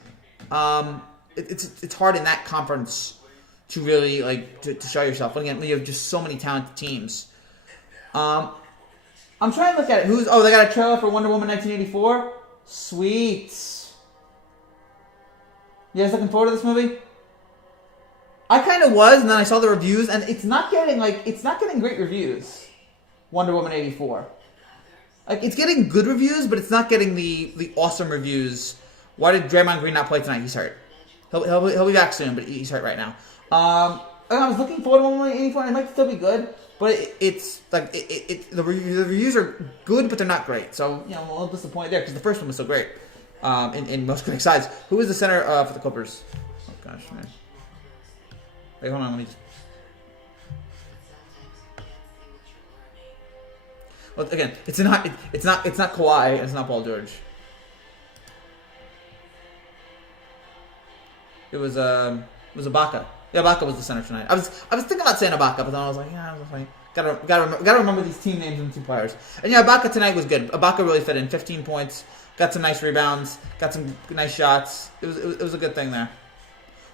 hard in that conference to really to show yourself. But again, you have just so many talented teams. I'm trying to look at it. They got a trailer for Wonder Woman 1984. Sweet. You guys looking forward to this movie? I kind of was, and then I saw the reviews, and it's not getting great reviews. Wonder Woman 84. It's getting good reviews, but it's not getting the awesome reviews. Why did Draymond Green not play tonight? He's hurt. He'll be back soon, but he's hurt right now. I was looking forward to Wonder Woman 84, and it might still be good, but the reviews are good, but they're not great. So I'm a little disappointed there because the first one was so great in most critics' sides. Who is the center for the Clippers? Oh gosh, man. Wait, hold on. Let me just. Well, again, it's not Kawhi, and it's not Paul George. It was Ibaka. Yeah, Ibaka was the center tonight. I was thinking about saying Ibaka, but then I was like, yeah, I was like, gotta remember these team names and 2 players. And yeah, Ibaka tonight was good. Ibaka really fit in. 15 points, got some nice rebounds, got some nice shots. It was a good thing there.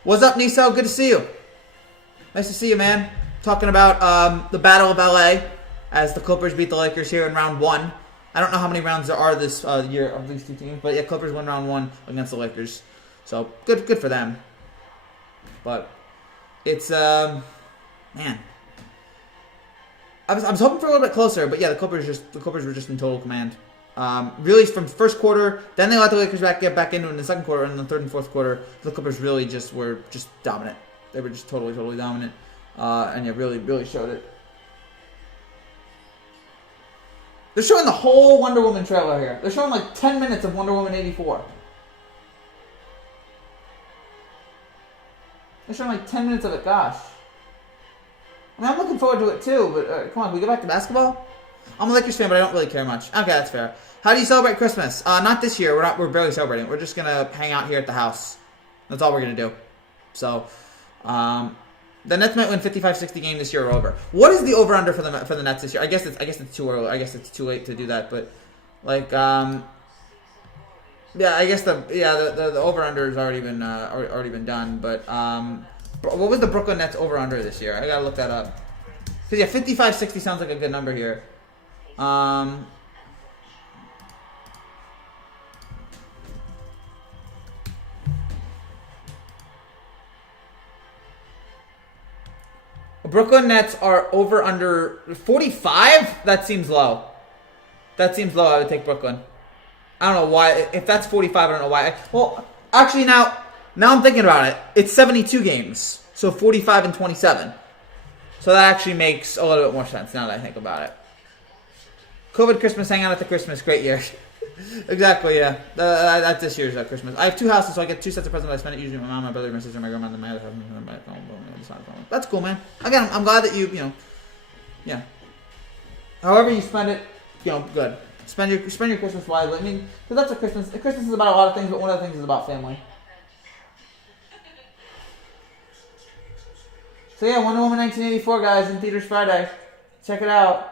What's up, Niso? Good to see you. Nice to see you, man. Talking about the Battle of LA as the Clippers beat the Lakers here in round 1. I don't know how many rounds there are this year of these 2 teams, but yeah, Clippers won round 1 against the Lakers. So good for them. But it's man, I was hoping for a little bit closer, but yeah, the Clippers were just in total command. Really from first quarter, then they let the Lakers get back into it in the second quarter, and in the third and fourth quarter, the Clippers really were dominant. They were just totally dominant, and yeah, really showed it. They're showing the whole Wonder Woman trailer here. They're showing 10 minutes of Wonder Woman 84. They're showing 10 minutes of it. Gosh. I mean, I'm looking forward to it too, but come on, can we go back to basketball? I'm a Lakers fan, but I don't really care much. Okay, that's fair. How do you celebrate Christmas? Not this year. We're barely celebrating. We're just gonna hang out here at the house. That's all we're gonna do. So, the Nets might win 55-60 game this year or over. What is the over/under for the Nets this year? I guess it's too early. I guess it's too late to do that. But yeah, I guess the over/under has already been done. But what was the Brooklyn Nets over/under this year? I gotta look that up. Cause yeah, 55-60 sounds like a good number here. Brooklyn Nets are over/under 45. That seems low. I would take Brooklyn. I don't know why. If that's 45, I don't know why. Well, actually, now I'm thinking about it. It's 72 games, so 45 and 27. So that actually makes a little bit more sense now that I think about it. COVID Christmas, hang out at the Christmas, great year. Exactly, yeah. That's this year's Christmas. I have 2 houses, so I get 2 sets of presents. I spend it usually with my mom, my brother, my sister, my grandma, and my other house. That's cool, man. Again, I'm glad that you yeah. However you spend it, good. Spend your Christmas wisely. I mean, because that's a Christmas. Christmas is about a lot of things, but one of the things is about family. So yeah, Wonder Woman 1984, guys, in theaters Friday. Check it out.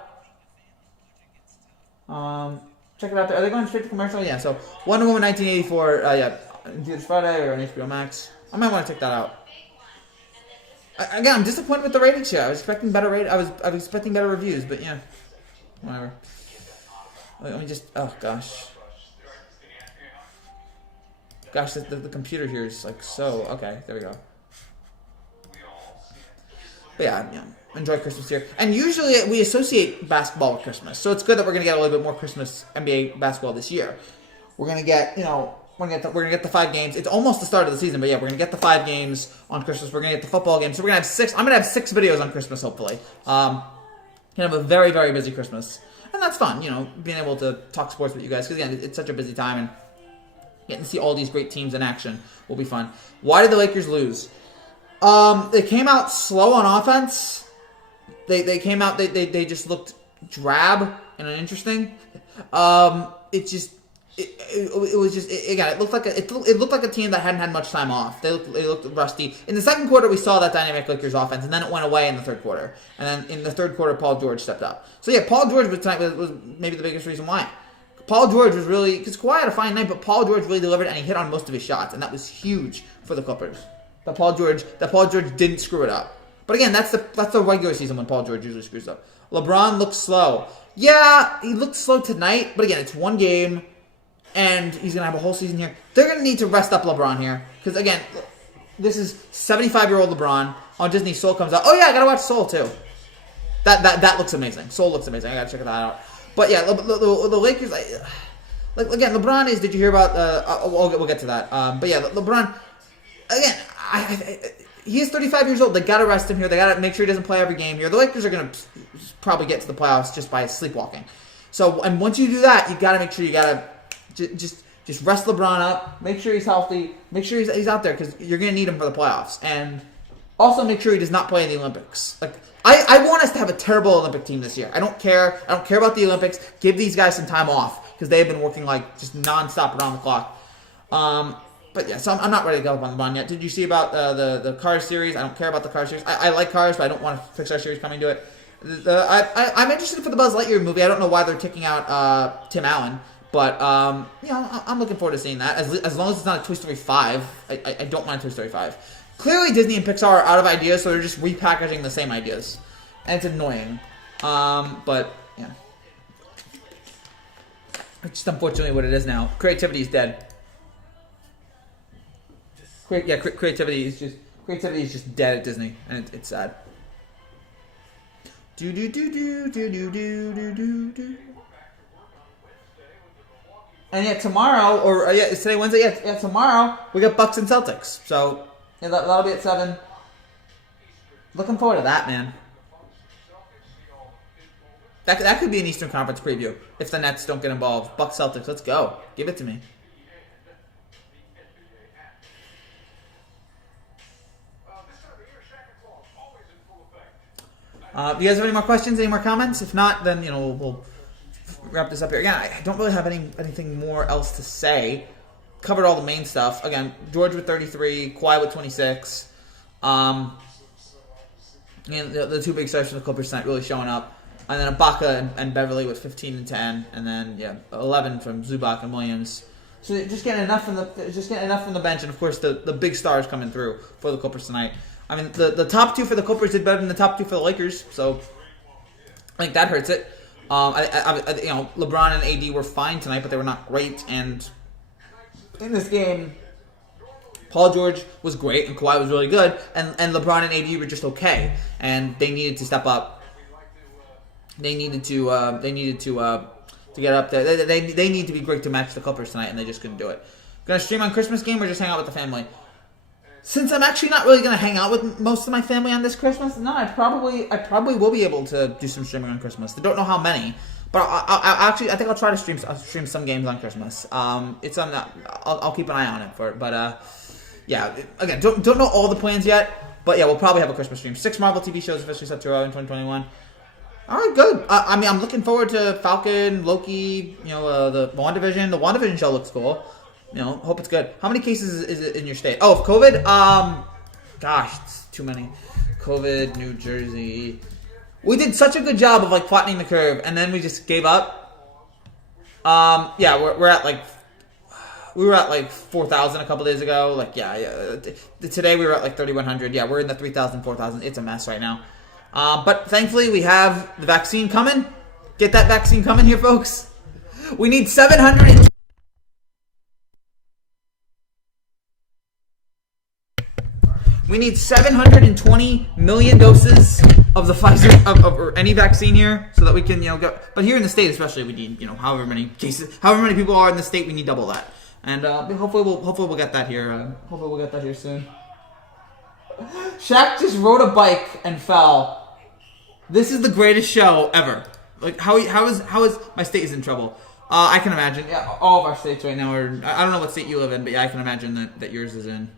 Check it out there. Are they going straight to commercial? Yeah. So Wonder Woman 1984, yeah, in theaters Friday or on HBO Max. I might want to check that out. Again, I'm disappointed with the ratings here. I was expecting better I was expecting better reviews, but yeah, whatever. Let me just. Oh gosh. Gosh, the computer here is like so. Okay, there we go. But yeah, enjoy Christmas here. And usually we associate basketball with Christmas, so it's good that we're gonna get a little bit more Christmas NBA basketball this year. We're gonna get, we're gonna get the 5 games. It's almost the start of the season, but yeah, we're gonna get the 5 games on Christmas. We're gonna get the football games. So we're gonna have 6. I'm gonna have 6 videos on Christmas, hopefully. Gonna have a very, very busy Christmas, and that's fun. Being able to talk sports with you guys, because again, it's such a busy time, and getting to see all these great teams in action will be fun. Why did the Lakers lose? They came out slow on offense. They came out. They just looked drab and uninteresting. It was just again. It looked like a team that hadn't had much time off. They looked rusty. In the second quarter, we saw that dynamic Lakers offense, and then it went away in the third quarter. And then in the third quarter, Paul George stepped up. So yeah, Paul George was maybe the biggest reason why. Paul George was really, because Kawhi had a fine night, but Paul George really delivered, and he hit on most of his shots, and that was huge for the Clippers. That Paul George didn't screw it up. But again, that's the regular season when Paul George usually screws up. LeBron looks slow. Yeah, he looked slow tonight, but again, it's one game, and he's gonna have a whole season here. They're gonna need to rest up LeBron here, because again, this is 75-year-old LeBron on Disney. Soul comes out. Oh yeah, I gotta watch Soul too. That looks amazing. Soul looks amazing. I gotta check that out. But yeah, the Lakers, like again, LeBron is. Did you hear about? We'll get to that. But yeah, LeBron. Again, he is 35 years old. They gotta rest him here. They gotta make sure he doesn't play every game here. The Lakers are gonna probably get to the playoffs just by sleepwalking. So, and once you do that, you gotta make sure you gotta just rest LeBron up. Make sure he's healthy. Make sure he's out there, because you're gonna need him for the playoffs. And also make sure he does not play in the Olympics. Like, I want us to have a terrible Olympic team this year. I don't care. I don't care about the Olympics. Give these guys some time off, because they have been working like just nonstop around the clock. But yeah, so I'm not ready to go up on LeBron yet. Did you see about the Cars series? I don't care about the Cars series. I like Cars, but I don't want a Pixar series coming to it. I'm interested for the Buzz Lightyear movie. I don't know why they're kicking out Tim Allen, but I'm looking forward to seeing that. As long as it's not a Toy Story 5, I don't mind Toy Story 5. Clearly, Disney and Pixar are out of ideas, so they're just repackaging the same ideas, and it's annoying. But yeah, it's just unfortunately what it is now. Creativity is dead. Creativity is just dead at Disney, and it's sad. Do. And yeah, tomorrow, is today Wednesday? Yeah, tomorrow we got Bucks and Celtics. So yeah, that'll be at 7. Looking forward to that, man. That could be an Eastern Conference preview if the Nets don't get involved. Bucks Celtics, let's go. Give it to me. Do you guys have any more questions? Any more comments? If not, then we'll wrap this up here. Again, I don't really have anything more else to say. Covered all the main stuff. Again, George with 33, Kawhi with 26. And the 2 big stars for the Clippers tonight really showing up. And then Ibaka and Beverly with 15 and 10, and then 11 from Zubac and Williams. So just getting enough from the bench, and of course the big stars coming through for the Clippers tonight. I mean, the top 2 for the Clippers did better than the top 2 for the Lakers, so I think that hurts it. LeBron and AD were fine tonight, but they were not great. And in this game, Paul George was great, and Kawhi was really good, and LeBron and AD were just okay, and they needed to step up. They needed to get up there. They need to be great to match the Clippers tonight, and they just couldn't do it. Gonna stream on Christmas game or just hang out with the family? Since I'm actually not really going to hang out with most of my family on this Christmas, no, I probably will be able to do some streaming on Christmas. I don't know how many, but I think I'll try to stream some games on Christmas. It's on that. I'll keep an eye on it for it. But yeah, again, don't know all the plans yet, but yeah, we'll probably have a Christmas stream. 6 Marvel TV shows officially set to air in 2021. All right, good. I mean, I'm looking forward to Falcon, Loki. The WandaVision. The WandaVision show looks cool. Hope it's good. How many cases is it in your state? Oh, of COVID? Gosh, it's too many. COVID, New Jersey. We did such a good job of flattening the curve, and then we just gave up. Yeah, we're at we were at 4,000 a couple days ago. Today we were at 3,100. Yeah, we're in the 3,000, 4,000. It's a mess right now. But thankfully we have the vaccine coming. Get that vaccine coming here, folks. We need 700. We need 720 million doses of the Pfizer or any vaccine here, so that we can, go. But here in the state, especially, we need, however many cases, however many people are in the state, we need double that. And hopefully we'll get that here. Hopefully we'll get that here soon. Shaq just rode a bike and fell. This is the greatest show ever. Like how is my state is in trouble. I can imagine. Yeah, all of our states right now are. I don't know what state you live in, but yeah, I can imagine that yours is in.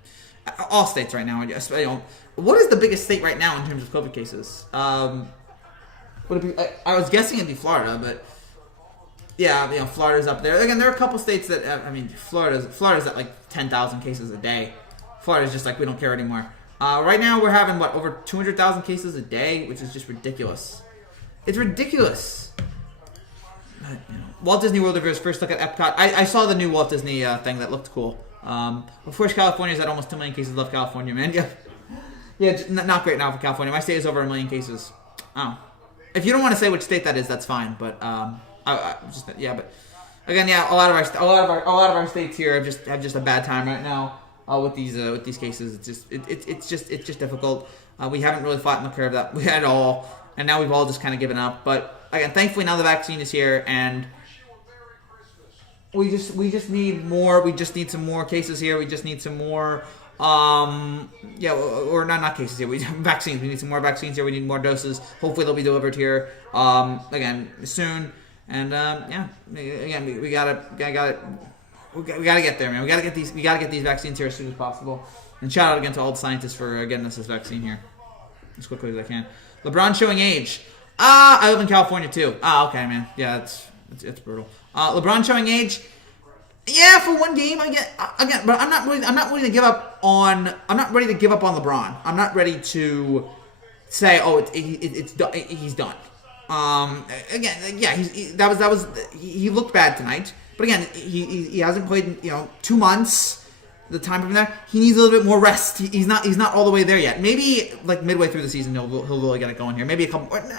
All states right now, I guess. What is the biggest state right now in terms of COVID cases? Would it be? I was guessing it'd be Florida, but yeah, Florida's up there. Again, there are a couple states that Florida's at like 10,000 cases a day. Florida's just like we don't care anymore. Right now we're having over 200,000 cases a day, which is just ridiculous. It's ridiculous. But, Walt Disney World reviewers first look at Epcot. I saw the new Walt Disney thing that looked cool. Of course, California's at almost 2 million cases. Love California, man. Yeah, not great now for California. My state is over 1 million cases. Oh, if you don't want to say which state that is, that's fine. But but again, a lot of our states here have just a bad time right now with these cases. It's just difficult. We haven't really flattened the curve that we had at all, and now we've all just kind of given up. But again, thankfully now the vaccine is here, and we just need more. We just need some more cases here. We just need some more. Or not cases here. We vaccines. We need some more vaccines here. We need more doses. Hopefully they'll be delivered here again soon. And again, we gotta get there, man. We gotta get these vaccines here as soon as possible. And shout out again to all the scientists for getting us this vaccine here as quickly as I can. LeBron showing age. I live in California too. Okay, man. Yeah, it's brutal. LeBron showing age. Yeah, for one game, I get again, but I'm not ready to give up on. I'm not ready to give up on LeBron. I'm not ready to say, it's done. He's done. Again, yeah, he looked bad tonight, but again, he hasn't played in 2 months. The time from there, he needs a little bit more rest. He's not all the way there yet. Maybe like midway through the season, he'll really get it going here. Maybe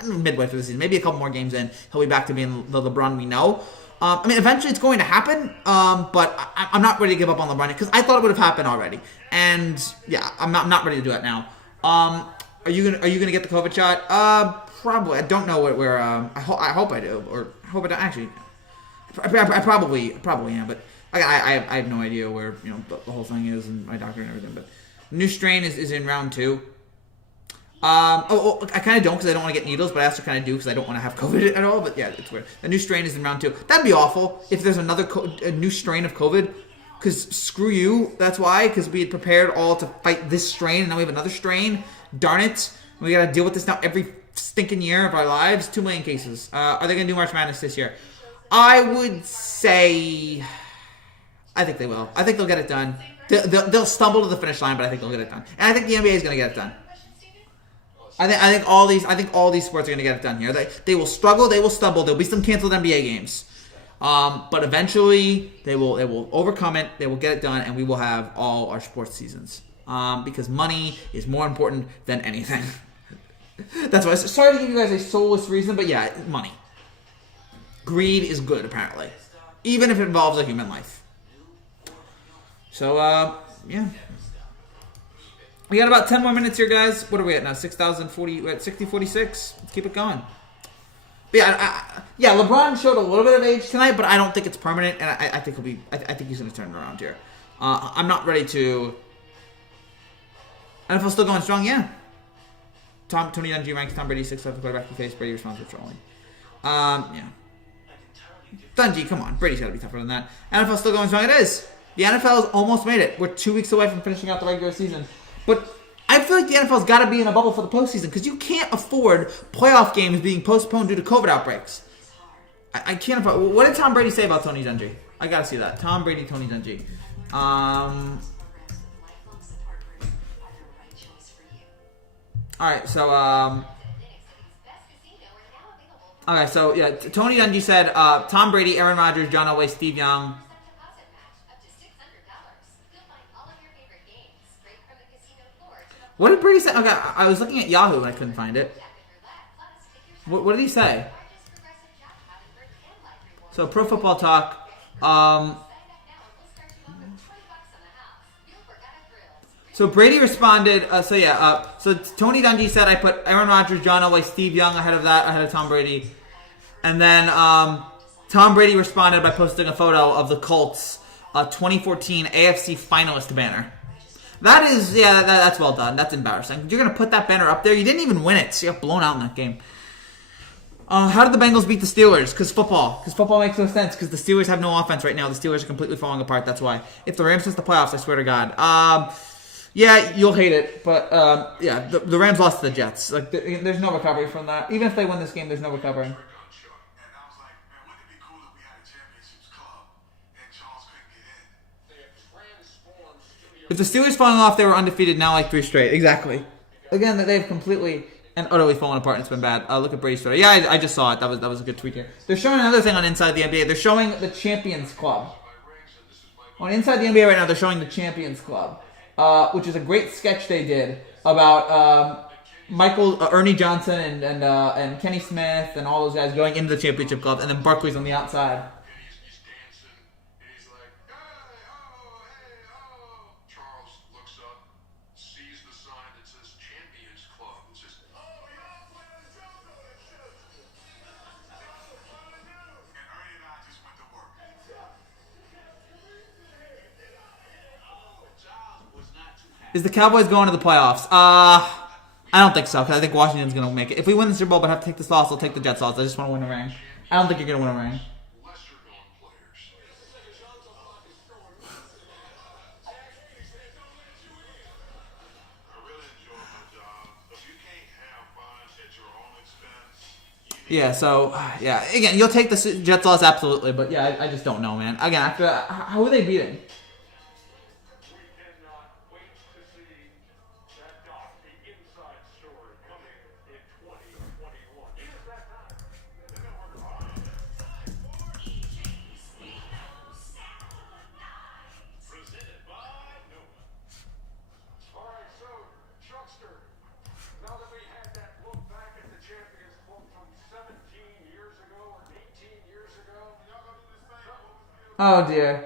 midway through the season, maybe a couple more games in, he'll be back to being the LeBron we know. Eventually it's going to happen, but I'm not ready to give up on LeBron because I thought it would have happened already. And yeah, I'm not ready to do that now. Are you gonna get the COVID shot? Probably. I don't know where. I hope I do, or I hope I don't. Actually, I probably am, but I have no idea where the whole thing is and my doctor and everything. But new strain is in round 2. I kind of don't because I don't want to get needles, but I also kind of do because I don't want to have COVID at all. But yeah, it's weird. The new strain is in round 2. That'd be awful if there's a new strain of COVID. Because screw you. That's why. Because we had prepared all to fight this strain, and now we have another strain. Darn it. We got to deal with this now every stinking year of our lives. 2 million cases. Are they going to do March Madness this year? I would say I think they will. I think they'll get it done. They'll stumble to the finish line, but I think they'll get it done. And I think the NBA is going to get it done. I think all these sports are going to get it done here. They will struggle, they will stumble. There'll be some canceled NBA games, but eventually they will overcome it. They will get it done, and we will have all our sports seasons. Because money is more important than anything. That's why. Sorry to give you guys a soulless reason, but yeah, money. Greed is good, apparently, even if it involves a human life. So yeah. We got about 10 more minutes here, guys. What are we at now? 6,040. We're at 6046. Let's keep it going. But yeah, LeBron showed a little bit of age tonight, but I don't think it's permanent, and I think he'll be. I think he's going to turn it around here. I'm not ready to. NFL still going strong, yeah. Tony Dungy ranks Tom Brady 6th quarterback. He faced Brady responds with trolling. Yeah. Dungy, come on, Brady's got to be tougher than that. NFL still going strong. It is. The NFL has almost made it. We're 2 weeks away from finishing out the regular season. But I feel like the NFL's got to be in a bubble for the postseason because you can't afford playoff games being postponed due to COVID outbreaks. I can't afford. What did Tom Brady say about Tony Dungy? I got to see that. Tom Brady, Tony Dungy. All right, so okay, so yeah, Tony Dungy said Tom Brady, Aaron Rodgers, John Elway, Steve Young. What did Brady say? Okay, I was looking at Yahoo and I couldn't find it. What did he say? So Pro Football Talk. So Brady responded. So Tony Dungy said, I put Aaron Rodgers, John Elway, Steve Young ahead of Tom Brady. And then Tom Brady responded by posting a photo of the Colts 2014 AFC finalist banner. That's well done. That's embarrassing. You're going to put that banner up there? You didn't even win it. So you got blown out in that game. How did the Bengals beat the Steelers? Because football. Because football makes no sense. Because the Steelers have no offense right now. The Steelers are completely falling apart. That's why. If the Rams miss the playoffs, I swear to God. Yeah, you'll hate it. But, the Rams lost to the Jets. Like, there's no recovery from that. Even if they win this game, there's no recovery. If the Steelers falling off, they were undefeated, now like 3 straight. Exactly. Again, they've completely and utterly fallen apart, and it's been bad. Look at Brady's photo. Yeah, I just saw it. That was a good tweet here. They're showing another thing on Inside the NBA. They're showing the Champions Club. On Inside the NBA right now, they're showing the Champions Club, which is a great sketch they did about Ernie Johnson and Kenny Smith and all those guys going into the championship club, and then Barkley's on the outside. Is the Cowboys going to the playoffs? I don't think so, because I think Washington's going to make it. If we win the Super Bowl but have to take this loss, I'll take the Jets loss. I just want to win a ring. I don't think you're going to win a ring. Again, you'll take the Jets loss, absolutely, but I just don't know, man. Again, after who are they beating? Oh dear.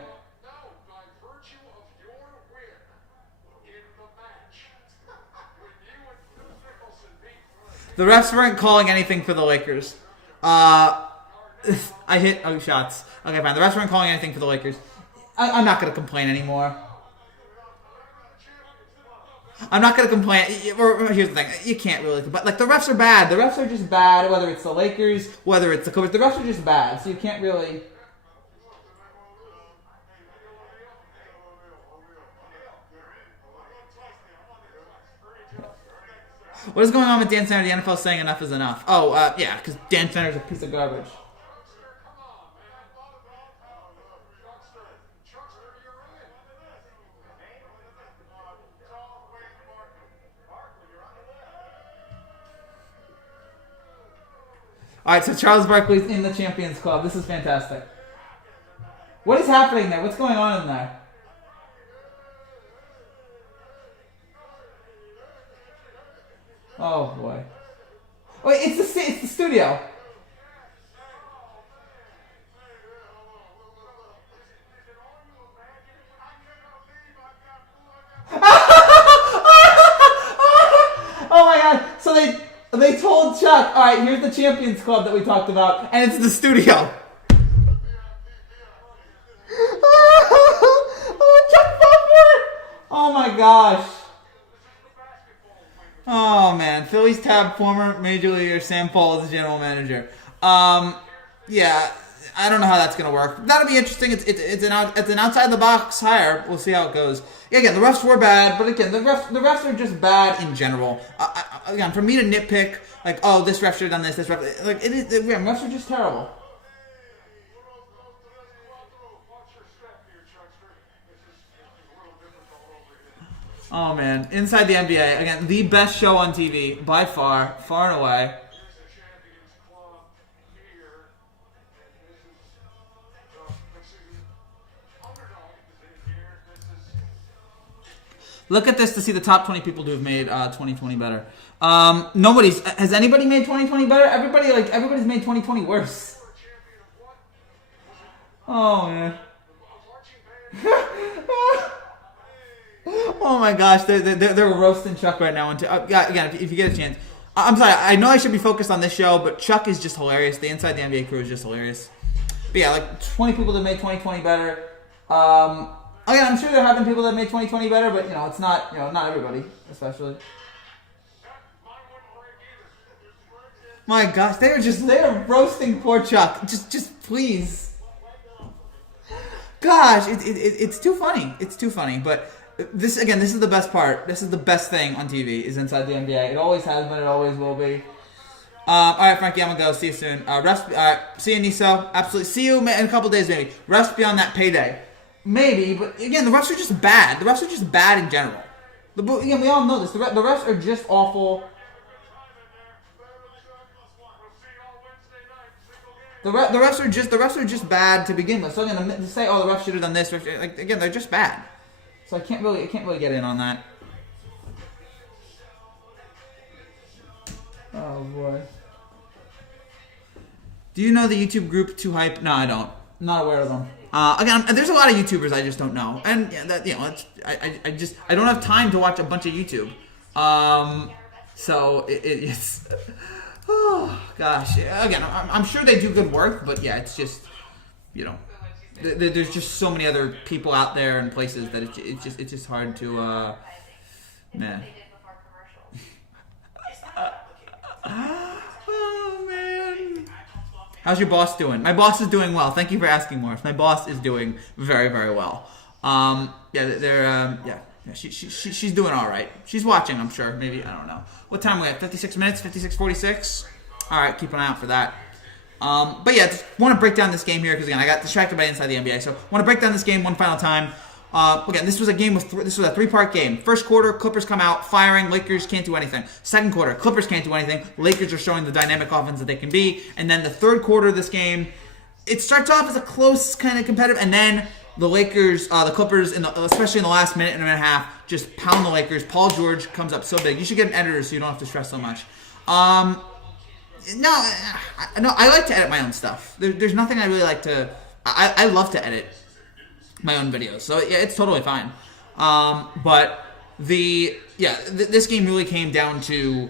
The refs weren't calling anything for the Lakers. I hit shots. Okay, fine. The refs weren't calling anything for the Lakers. I'm not going to complain anymore. I'm not going to complain. Here's the thing. You can't really complain. Like, the refs are bad. The refs are just bad, whether it's the Lakers, whether it's the Clippers. The refs are just bad, so you can't really... What is going on with Dan Snyder? The NFL saying enough is enough. Because Dan Snyder's a piece of garbage. Alright, so Charles Barkley's in the Champions Club. This is fantastic. What is happening there? What's going on in there? Oh boy. Wait, it's the studio. Oh my god. So they told Chuck, all right, here's the Champions Club that we talked about, and it's the studio. Chuck fell for it. Oh my gosh. Oh man, Phillies tab former Major Leaguer Sam Paul as the general manager. I don't know how that's gonna work. That'll be interesting. It's an outside the box hire. We'll see how it goes. Again, the refs were bad, but again, the refs are just bad in general. Again, for me to nitpick, like, oh, this ref should have done this ref, like, it is. Refs are just terrible. Oh man, Inside the NBA, again, the best show on TV by far and away. Look at this to see the top 20 people who have made 2020 better. Has anybody made 2020 better? Everybody's made 2020 worse. Oh, man. Oh, my gosh. They're roasting Chuck right now. Again, if you get a chance. I'm sorry. I know I should be focused on this show, but Chuck is just hilarious. The Inside the NBA crew is just hilarious. But yeah, like 20 people that made 2020 better. Again, I'm sure there have been people that made 2020 better, but, it's not, not everybody, especially. My gosh, they're roasting poor Chuck. Just please. Gosh, it's too funny. It's too funny. But this is the best part. This is the best thing on TV is Inside the NBA. It always has been. It always will be. All right, Frankie, I'm gonna go. See you soon. Refs. All right, see you, Niso. Absolutely. See you in a couple days, maybe. Refs beyond that payday, maybe. But again, the refs are just bad. The refs are just bad in general. Again, we all know this. The refs are just awful. The refs are just bad to begin with. So again, to say, the refs should have done this, again, they're just bad. So I can't really get in on that. Oh boy. Do you know the YouTube group Too Hype? No, I don't. I'm not aware of them. Again, there's a lot of YouTubers I just don't know, and I don't have time to watch a bunch of YouTube. So it's. Oh gosh! Again, I'm sure they do good work, but yeah, it's just there's just so many other people out there and places that it's just hard to man. Oh man! How's your boss doing? My boss is doing well. Thank you for asking, Morris. My boss is doing very very well. She's doing all right. She's watching, I'm sure. Maybe, I don't know. What time are we at? 56 minutes? 56:46? All right, keep an eye out for that. But yeah, just want to break down this game here because, again, I got distracted by Inside the NBA. So want to break down this game one final time. Again, this was a game this was a three-part game. First quarter, Clippers come out firing. Lakers can't do anything. Second quarter, Clippers can't do anything. Lakers are showing the dynamic offense that they can be. And then the third quarter of this game, it starts off as a close kind of competitive, and then the Clippers, especially in the last minute and a half, just pound the Lakers. Paul George comes up so big. You should get an editor so you don't have to stress so much. No, I like to edit my own stuff. There's nothing I really like to. I love to edit my own videos, so yeah, it's totally fine. But this game really came down to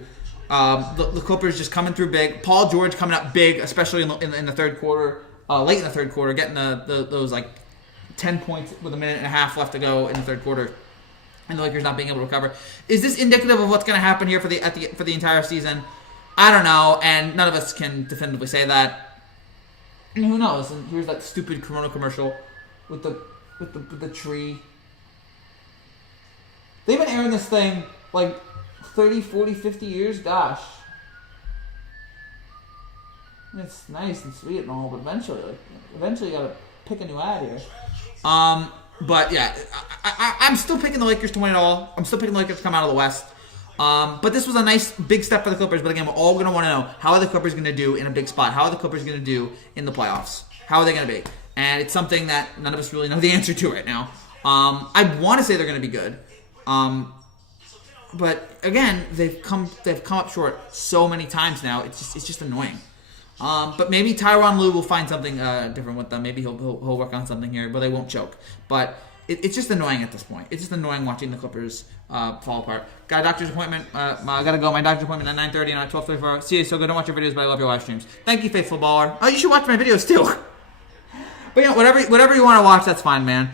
the Clippers just coming through big. Paul George coming up big, especially in the third quarter, late in the third quarter, getting those 10 points with a minute and a half left to go in the third quarter, and the Lakers not being able to recover. Is this indicative of what's going to happen here for the entire season? I don't know, and none of us can definitively say that. And who knows? And here's that stupid Corona commercial with the tree. They've been airing this thing like 30, 40, 50 years. Gosh. It's nice and sweet and all, but eventually you gotta pick a new ad here. But yeah, I'm still picking the Lakers to win it all. I'm still picking the Lakers to come out of the West. But this was a nice big step for the Clippers. But again, we're all going to want to know, how are the Clippers going to do in a big spot? How are the Clippers going to do in the playoffs? How are they going to be? And it's something that none of us really know the answer to right now. I want to say they're going to be good. But again, they've come up short so many times now. It's just annoying. But maybe Tyronn Lue will find something different with them. Maybe he'll work on something here, but they won't choke. But it's just annoying at this point. It's just annoying watching the Clippers fall apart. Got a doctor's appointment. I gotta go. My doctor's appointment at 9:30 and at 12:34. See you. So good. Don't watch your videos, but I love your live streams. Thank you, faithful baller. Oh, you should watch my videos too. But whatever you want to watch, that's fine, man.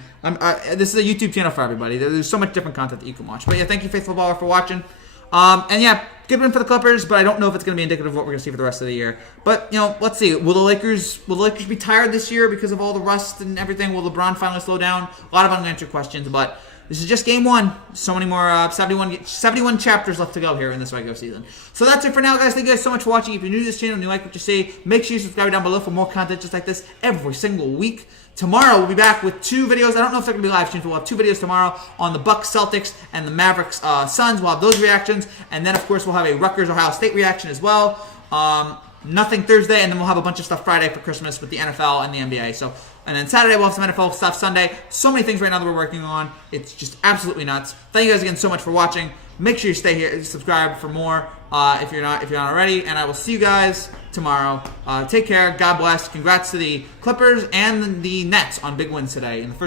This is a YouTube channel for everybody. There's so much different content that you can watch. But yeah, thank you, faithful baller, for watching. And yeah, good win for the Clippers, but I don't know if it's going to be indicative of what we're going to see for the rest of the year. But, let's see. Will the Lakers be tired this year because of all the rust and everything? Will LeBron finally slow down? A lot of unanswered questions, but this is just game one. So many more 71 chapters left to go here in this regular season. So that's it for now, guys. Thank you guys so much for watching. If you're new to this channel and you like what you see, make sure you subscribe down below for more content just like this every single week. Tomorrow, we'll be back with 2 videos. I don't know if they're going to be live streams, but we'll have 2 videos tomorrow on the Bucks, Celtics, and the Mavericks, Suns. We'll have those reactions. And then, of course, we'll have a Rutgers, Ohio State reaction as well. Nothing Thursday, and then we'll have a bunch of stuff Friday for Christmas with the NFL and the NBA. And then Saturday, we'll have some NFL stuff. Sunday, so many things right now that we're working on. It's just absolutely nuts. Thank you guys again so much for watching. Make sure you stay here and subscribe for more. if you're not already. And I will see you guys tomorrow. Take care. God bless. Congrats to the Clippers and the Nets on big wins today in the first